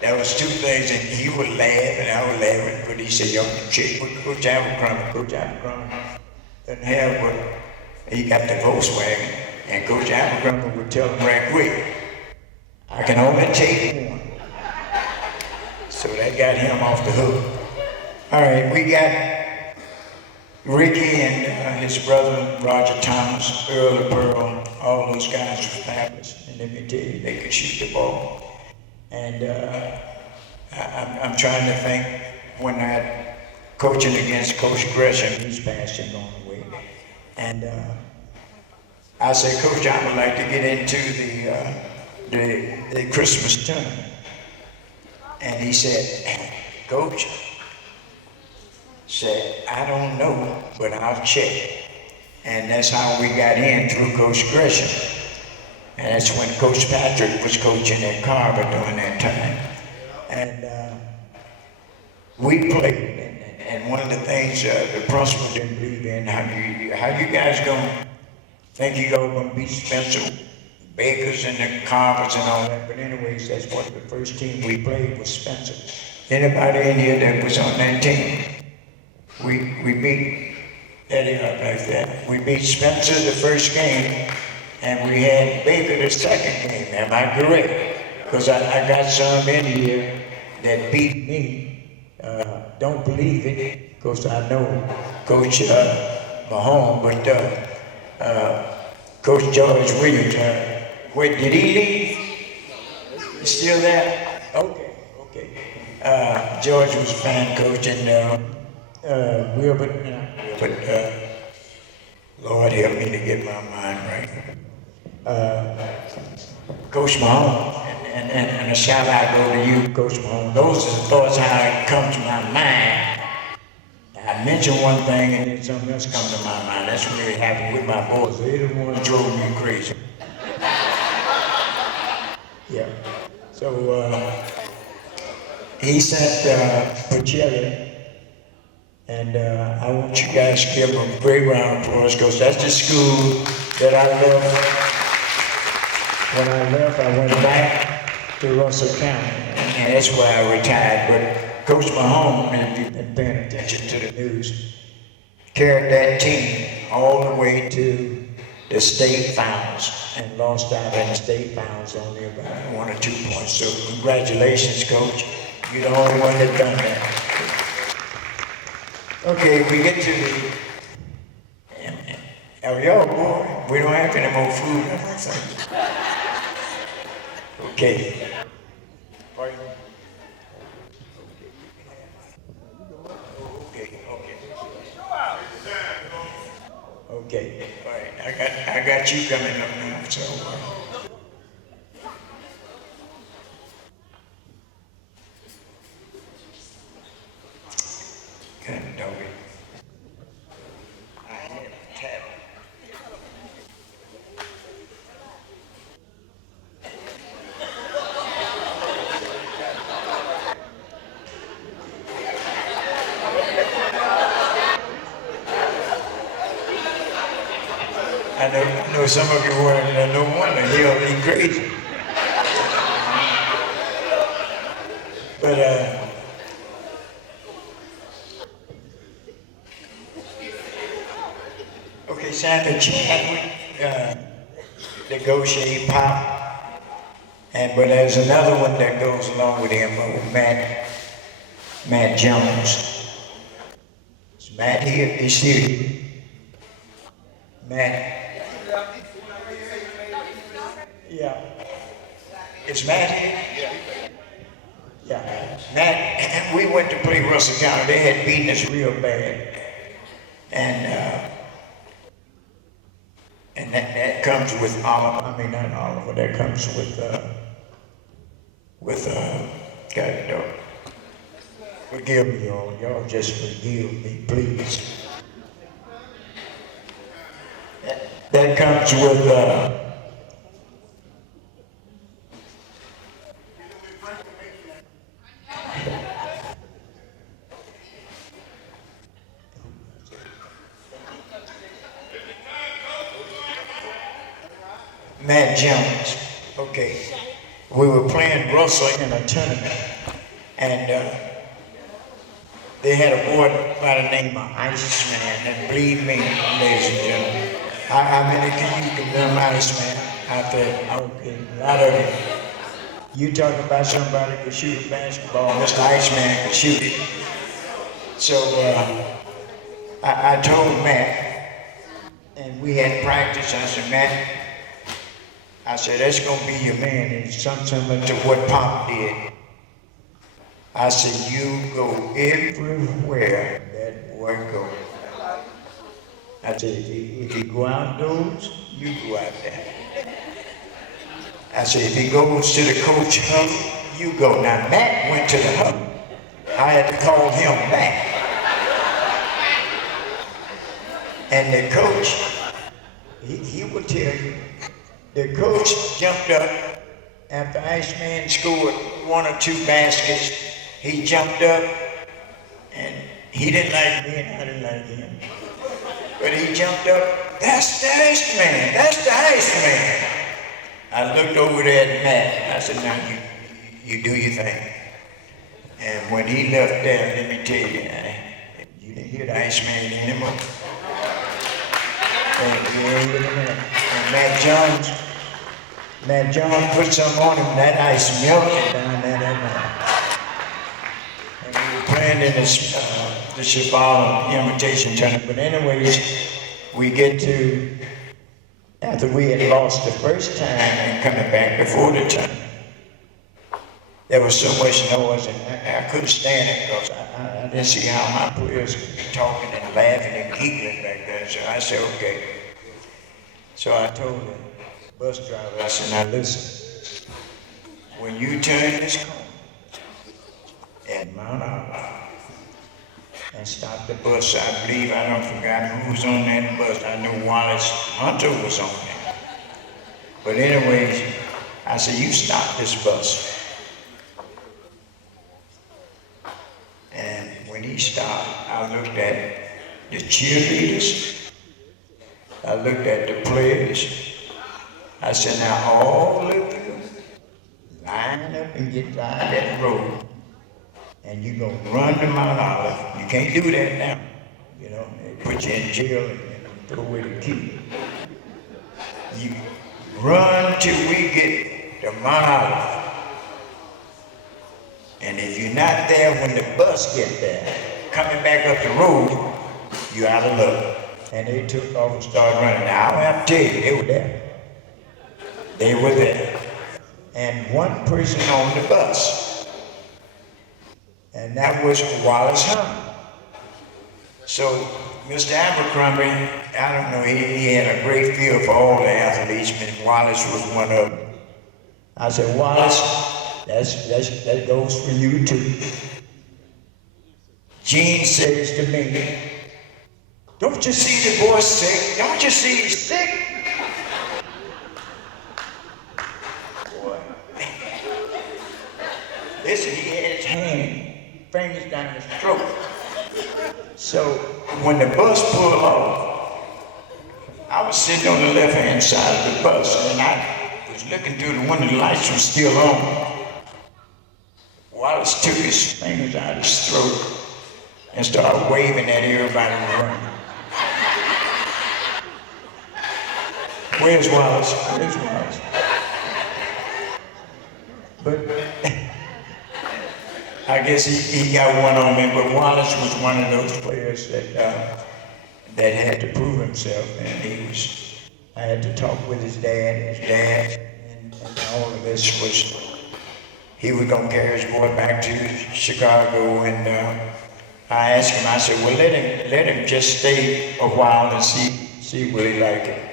that was two things, and he would laugh and I would laugh, but he said, y'all can check with Coach Abercrombie. Coach Abercrombie doesn't have what, he got the Volkswagen, and Coach Abercrombie would tell him right quick, I can only take one. So that got him off the hook. All right, we got Ricky and his brother, Roger Thomas, Earl Pearl, all those guys were fabulous. And let me tell you, they could shoot the ball. And I'm trying to think when I coaching against Coach Gresham, he's passing on the way. And I said, Coach, I would like to get into the Christmas tournament. And he said, Coach, said, I don't know, but I'll check. And that's how we got in through Coach Gresham. And that's when Coach Patrick was coaching at Carver during that time. And we played, and one of the things the principal didn't believe in, how you guys gonna think you gonna beat Spencer, Bakers, and the Carvers and all that? But anyways, that's what the first team we played was Spencer. Anybody in here that was on that team? We beat Eddie up like that. We beat Spencer the first game, and we had Baker the second game. Am I correct? Because I got some in here that beat me. Don't believe it, because I know Coach Mahone, but Coach George Williams, wait, did he leave? He's still there? Okay. George was a fine coach, and Wilbert, Lord help me to get my mind right. Coach Mahone, and a shout out go to you, Coach Mahone. Those are the thoughts how it comes to my mind. I mention one thing and then something else comes to my mind. That's really happened with my boys. They're the ones drove me crazy. Yeah. So he sent Pacelli, and I want you guys to give him a great round of applause, because that's the school that I left. When I left, I went back to Russell County, and that's why I retired. But Coach Mahone, if you've been paying attention to the news, carried that team all the way to the state finals and lost out in the state finals only about 1 or 2 points. So congratulations, Coach. You're the only one that done that. Okay, we get to the. Oh, y'all boy, we don't have any more food. Okay. Pardon? Okay, okay. Okay, all right. I got you coming up now, so. Kind of doggy. I had a tap. I know some of you were no wonder he'll be crazy. But okay, Sandra Chadwick, negotiate pop, but there's another one that goes along with him, Matt Jones. Is Matt here? He's here. Matt. Yeah. Is Matt here? Yeah. Matt, we went to play Russell County. They had beaten us real bad. And that comes with Oliver. I mean, not Oliver. That comes with God, no. Forgive me, y'all. Y'all just forgive me, please. That comes with Matt Jones. Okay. We were playing Russell in a tournament, and they had a boy by the name of Iceman, and believe me, ladies and gentlemen, how many can you condemn Iceman out there? Okay, a lot of you. You talking about somebody who can shoot a basketball, Mr. Iceman can shoot it. So I told Matt, and we had practice, I said, Matt, I said, that's going to be your man, and something similar to what Pop did. I said, you go everywhere that boy goes. I said, if he go outdoors, you go out there. I said, if he goes to the coach hub, you go. Now, Matt went to the hub. I had to call him back. And the coach, he will tell you, the coach jumped up after Iceman scored 1 or 2 baskets. He jumped up, and he didn't like me, and I didn't like him. But he jumped up, that's the Iceman, that's the Iceman. I looked over there at Matt. I said, now you do your thing. And when he left there, let me tell you, you didn't hear the Iceman anymore. And Matt Jones put some on him, that ice melted down there that night. And we were playing in the Shabbat Invitation Tournament. But anyways, we get to, after we had lost the first time and coming back before the tournament, there was so much noise, and I couldn't stand it because I didn't see how my players could be talking and laughing and giggling back there. So I said, okay. So I told the bus driver, I said, now listen, when you turn this corner and mount out and stop the bus, I believe, I don't forgot who was on that bus. I know Wallace Hunter was on there. But anyways, I said, you stop this bus. And when he stopped, I looked at the cheerleaders. I looked at the players. I said, now all of you, line line up and get out that road, and you're gonna run to Mount Olive. You can't do that now. You know, they put you in jail and throw away the key. You run till we get to Mount Olive. And if you're not there when the bus gets there, coming back up the road, you're out of luck. And they took off and started running. Now, I don't have to tell you, they were there. They were there. And one person on the bus. And that was Wallace Hunt. So, Mr. Abercrombie, I don't know, he had a great feel for all the athletes, but Wallace was one of them. I said, Wallace, that goes for you too. Gene says to me, don't you see the boy sick? Don't you see he's sick? Boy. Listen, he had his fingers down his throat. So when the bus pulled off, I was sitting on the left-hand side of the bus, and I was looking through the window, the lights were still on. Wallace took his fingers out of his throat and started waving at everybody running. Where's Wallace? Where's Wallace? But I guess he got one on me, but Wallace was one of those players that had to prove himself, and I had to talk with his dad, and all of this was, he was gonna carry his boy back to Chicago, and I asked him, I said, well, let him just stay a while and see will he like it.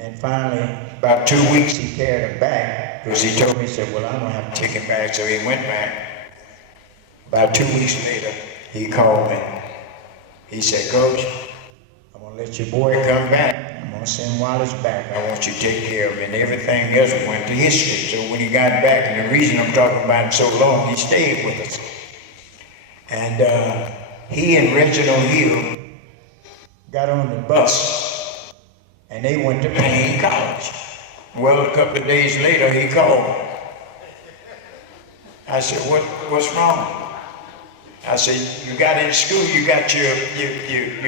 And finally, about 2 weeks, he carried him back, because he told me, he said, well, I'm gonna have to take him back, so he went back. About 2 weeks later, he called me. He said, Coach, I'm gonna let your boy come back. I'm gonna send Wallace back. I want you to take care of him. And everything else went to history. So when he got back, and the reason I'm talking about him so long, he stayed with us. And he and Reginald Hill got on the bus, and they went to Payne College. Well, a couple of days later, he called. I said, what's wrong? I said, you got in school, you got your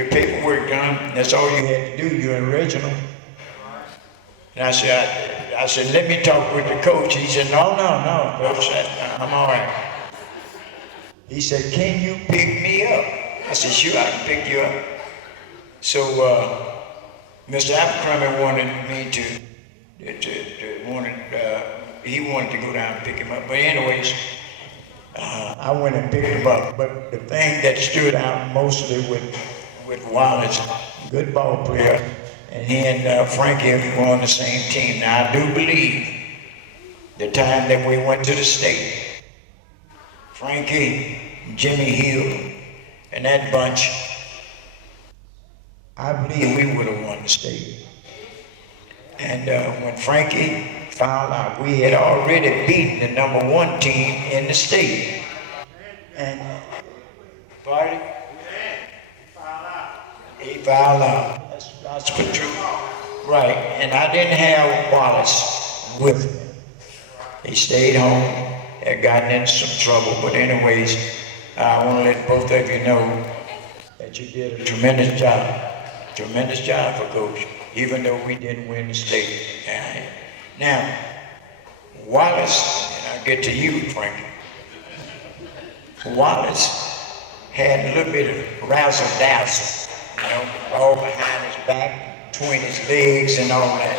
paperwork done. That's all you had to do, you and Reginald. And I said, let me talk with the coach. He said, no, coach, I'm all right. He said, can you pick me up? I said, sure, I can pick you up. So Mr. Abercrombie wanted me he wanted to go down and pick him up. But anyways, I went and picked him up. But the thing that stood out mostly with Wallace, good ball player, and he and Frankie were on the same team. Now I do believe the time that we went to the state, Frankie, Jimmy Hill, and that bunch, I believe we would have won the state. And when Frankie found out we had already beaten the #1 team in the state. And party? He fouled out. That's the truth. Right, and I didn't have Wallace with me. He stayed home, had gotten into some trouble, but anyways, I want to let both of you know that you did a tremendous job for Coach, even though we didn't win the state. Now, Wallace, and I'll get to you, Frankie. Wallace had a little bit of razzle-dazzle, all behind his back, between his legs and all that.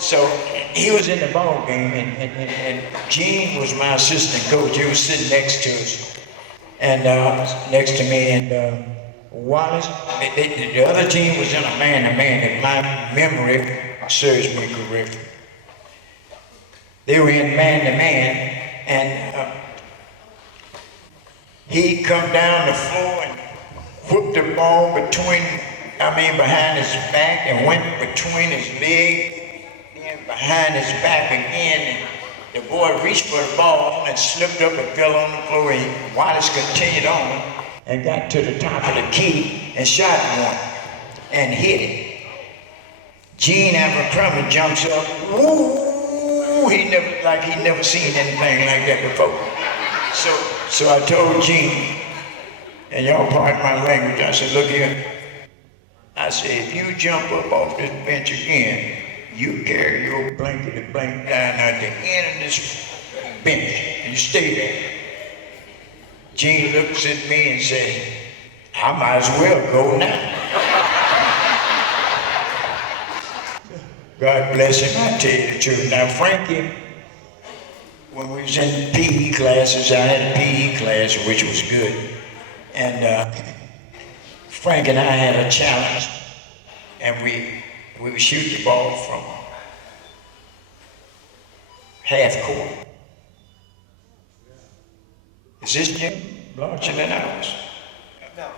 So he was in the ball game, and Gene was my assistant coach. He was sitting next to us, and next to me, and Wallace, the other team was in a man-to-man, if my memory serves me correctly. They were in man-to-man, and he come down the floor and whooped the ball behind his back, and went between his leg, then behind his back again, and the boy reached for the ball and slipped up and fell on the floor, and Wallace continued on and got to the top of the key and shot one and hit it. Gene Abercrombie jumps up, woo, Ooh, he never seen anything like that before. So I told Gene, and y'all pardon my language, I said, look here. I said, if you jump up off this bench again, you carry your blankety blank down at the end of this bench, and you stay there. Gene looks at me and said, I might as well go now. God bless him, I tell you the truth. Now, Frankie, when we was in PE classes, I had a PE class, which was good. And Frank and I had a challenge, and we would shoot the ball from half court. Is this gym larger than ours? No.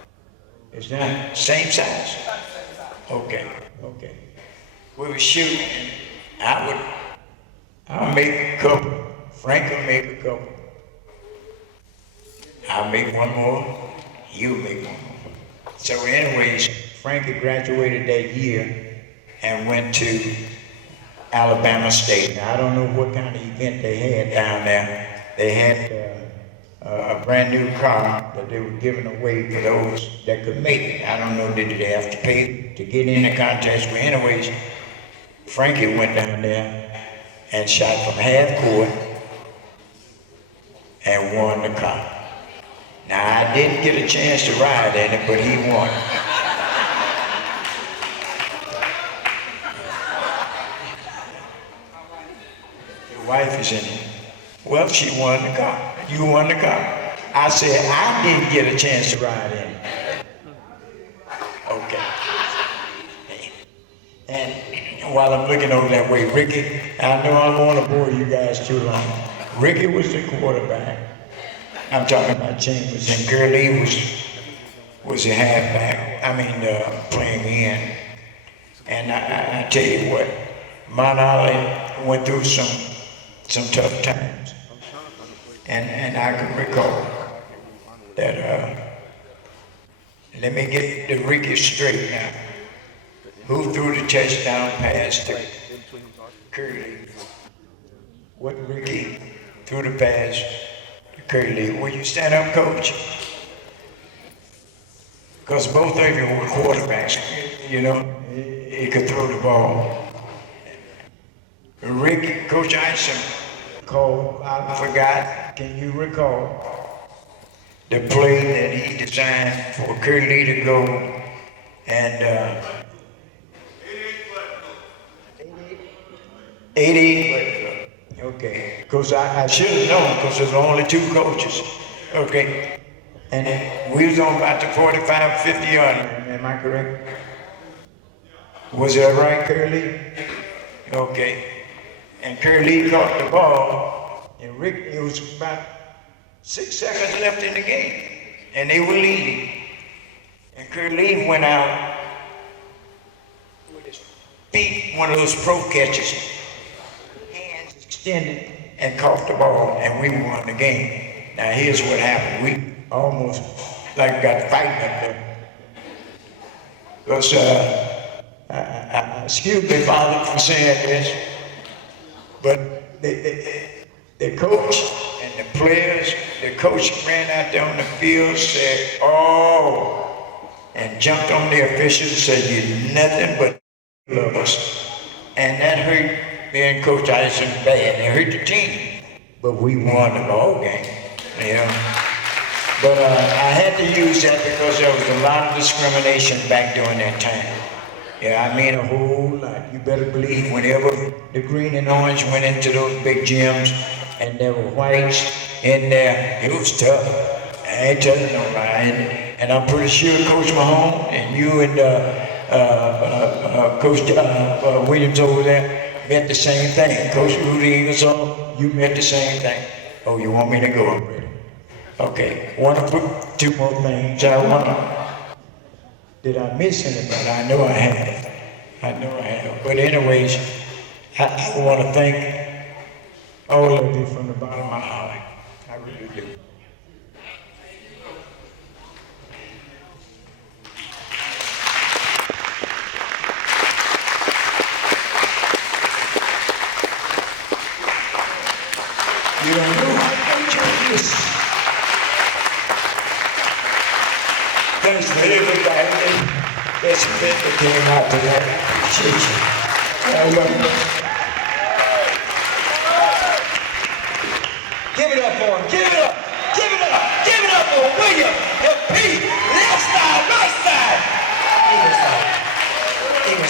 It's not same size? Okay. We would shoot, and I'll make a couple. Frank will make a couple. I'll make one more. You make one more. So anyways, Frankie graduated that year and went to Alabama State. Now, I don't know what kind of event they had down there. They had a brand new car that they were giving away for those that could make it. I don't know, did they have to pay to get in the contest? But anyways, Frankie went down there and shot from half court and won the car. Now, I didn't get a chance to ride in it, but he won. Your wife is in it. Well, she won the car. You won the car. I said, I didn't get a chance to ride in it. Okay. And while I'm looking over that way, Ricky, I know I don't want to bore you guys too long. Ricky was the quarterback. I'm talking about Chambers, and Gurley was a halfback. Playing in. And I tell you what, Mount Olive went through some tough times. And I can recall that, let me get the Ricky straight now. Who threw the touchdown pass to Curly? What Ricky threw the pass to Curly? Will you stand up, coach? Because both of you were quarterbacks, you know, he could throw the ball. Rick, Coach Isom called, I forgot, can you recall the play that he designed for Curly to go and 88, okay, because I should have known because there's only two coaches, okay, and we was on about the 45, 50 yard line, am I correct? Was that right, Curly? Okay, and Curly caught the ball, and Rick, it was about 6 seconds left in the game, and they were leading, and Curly went out with his feet, one of those pro catches, extended and caught the ball, and we won the game. Now here's what happened. We almost got fighting up there. Because, excuse me, Father, for saying this, but the coach and the players, the coach ran out there on the field, said, oh, and jumped on the officials and said, you're nothing but love us. And that hurt being Coach Isom bad. It hurt the team, but we won the ball game, you know. But I had to use that because there was a lot of discrimination back during that time. Yeah, I mean a whole lot. You better believe whenever the green and orange went into those big gyms and there were whites in there, it was tough. I ain't telling no lie. And I'm pretty sure Coach Mahone and you and Coach Williams over there meant the same thing. Coach Rudy Ingersoll, you meant the same thing. Oh, you want me to go already? Okay, want to put two more things. Did I miss anybody? I know I have. But anyways, I want to thank all of you from the bottom of my heart. I really do. Thanks for everybody that's been that came out today. Appreciate you. I love you. Give it up for him. Give it up. Give it up. Give it up for William.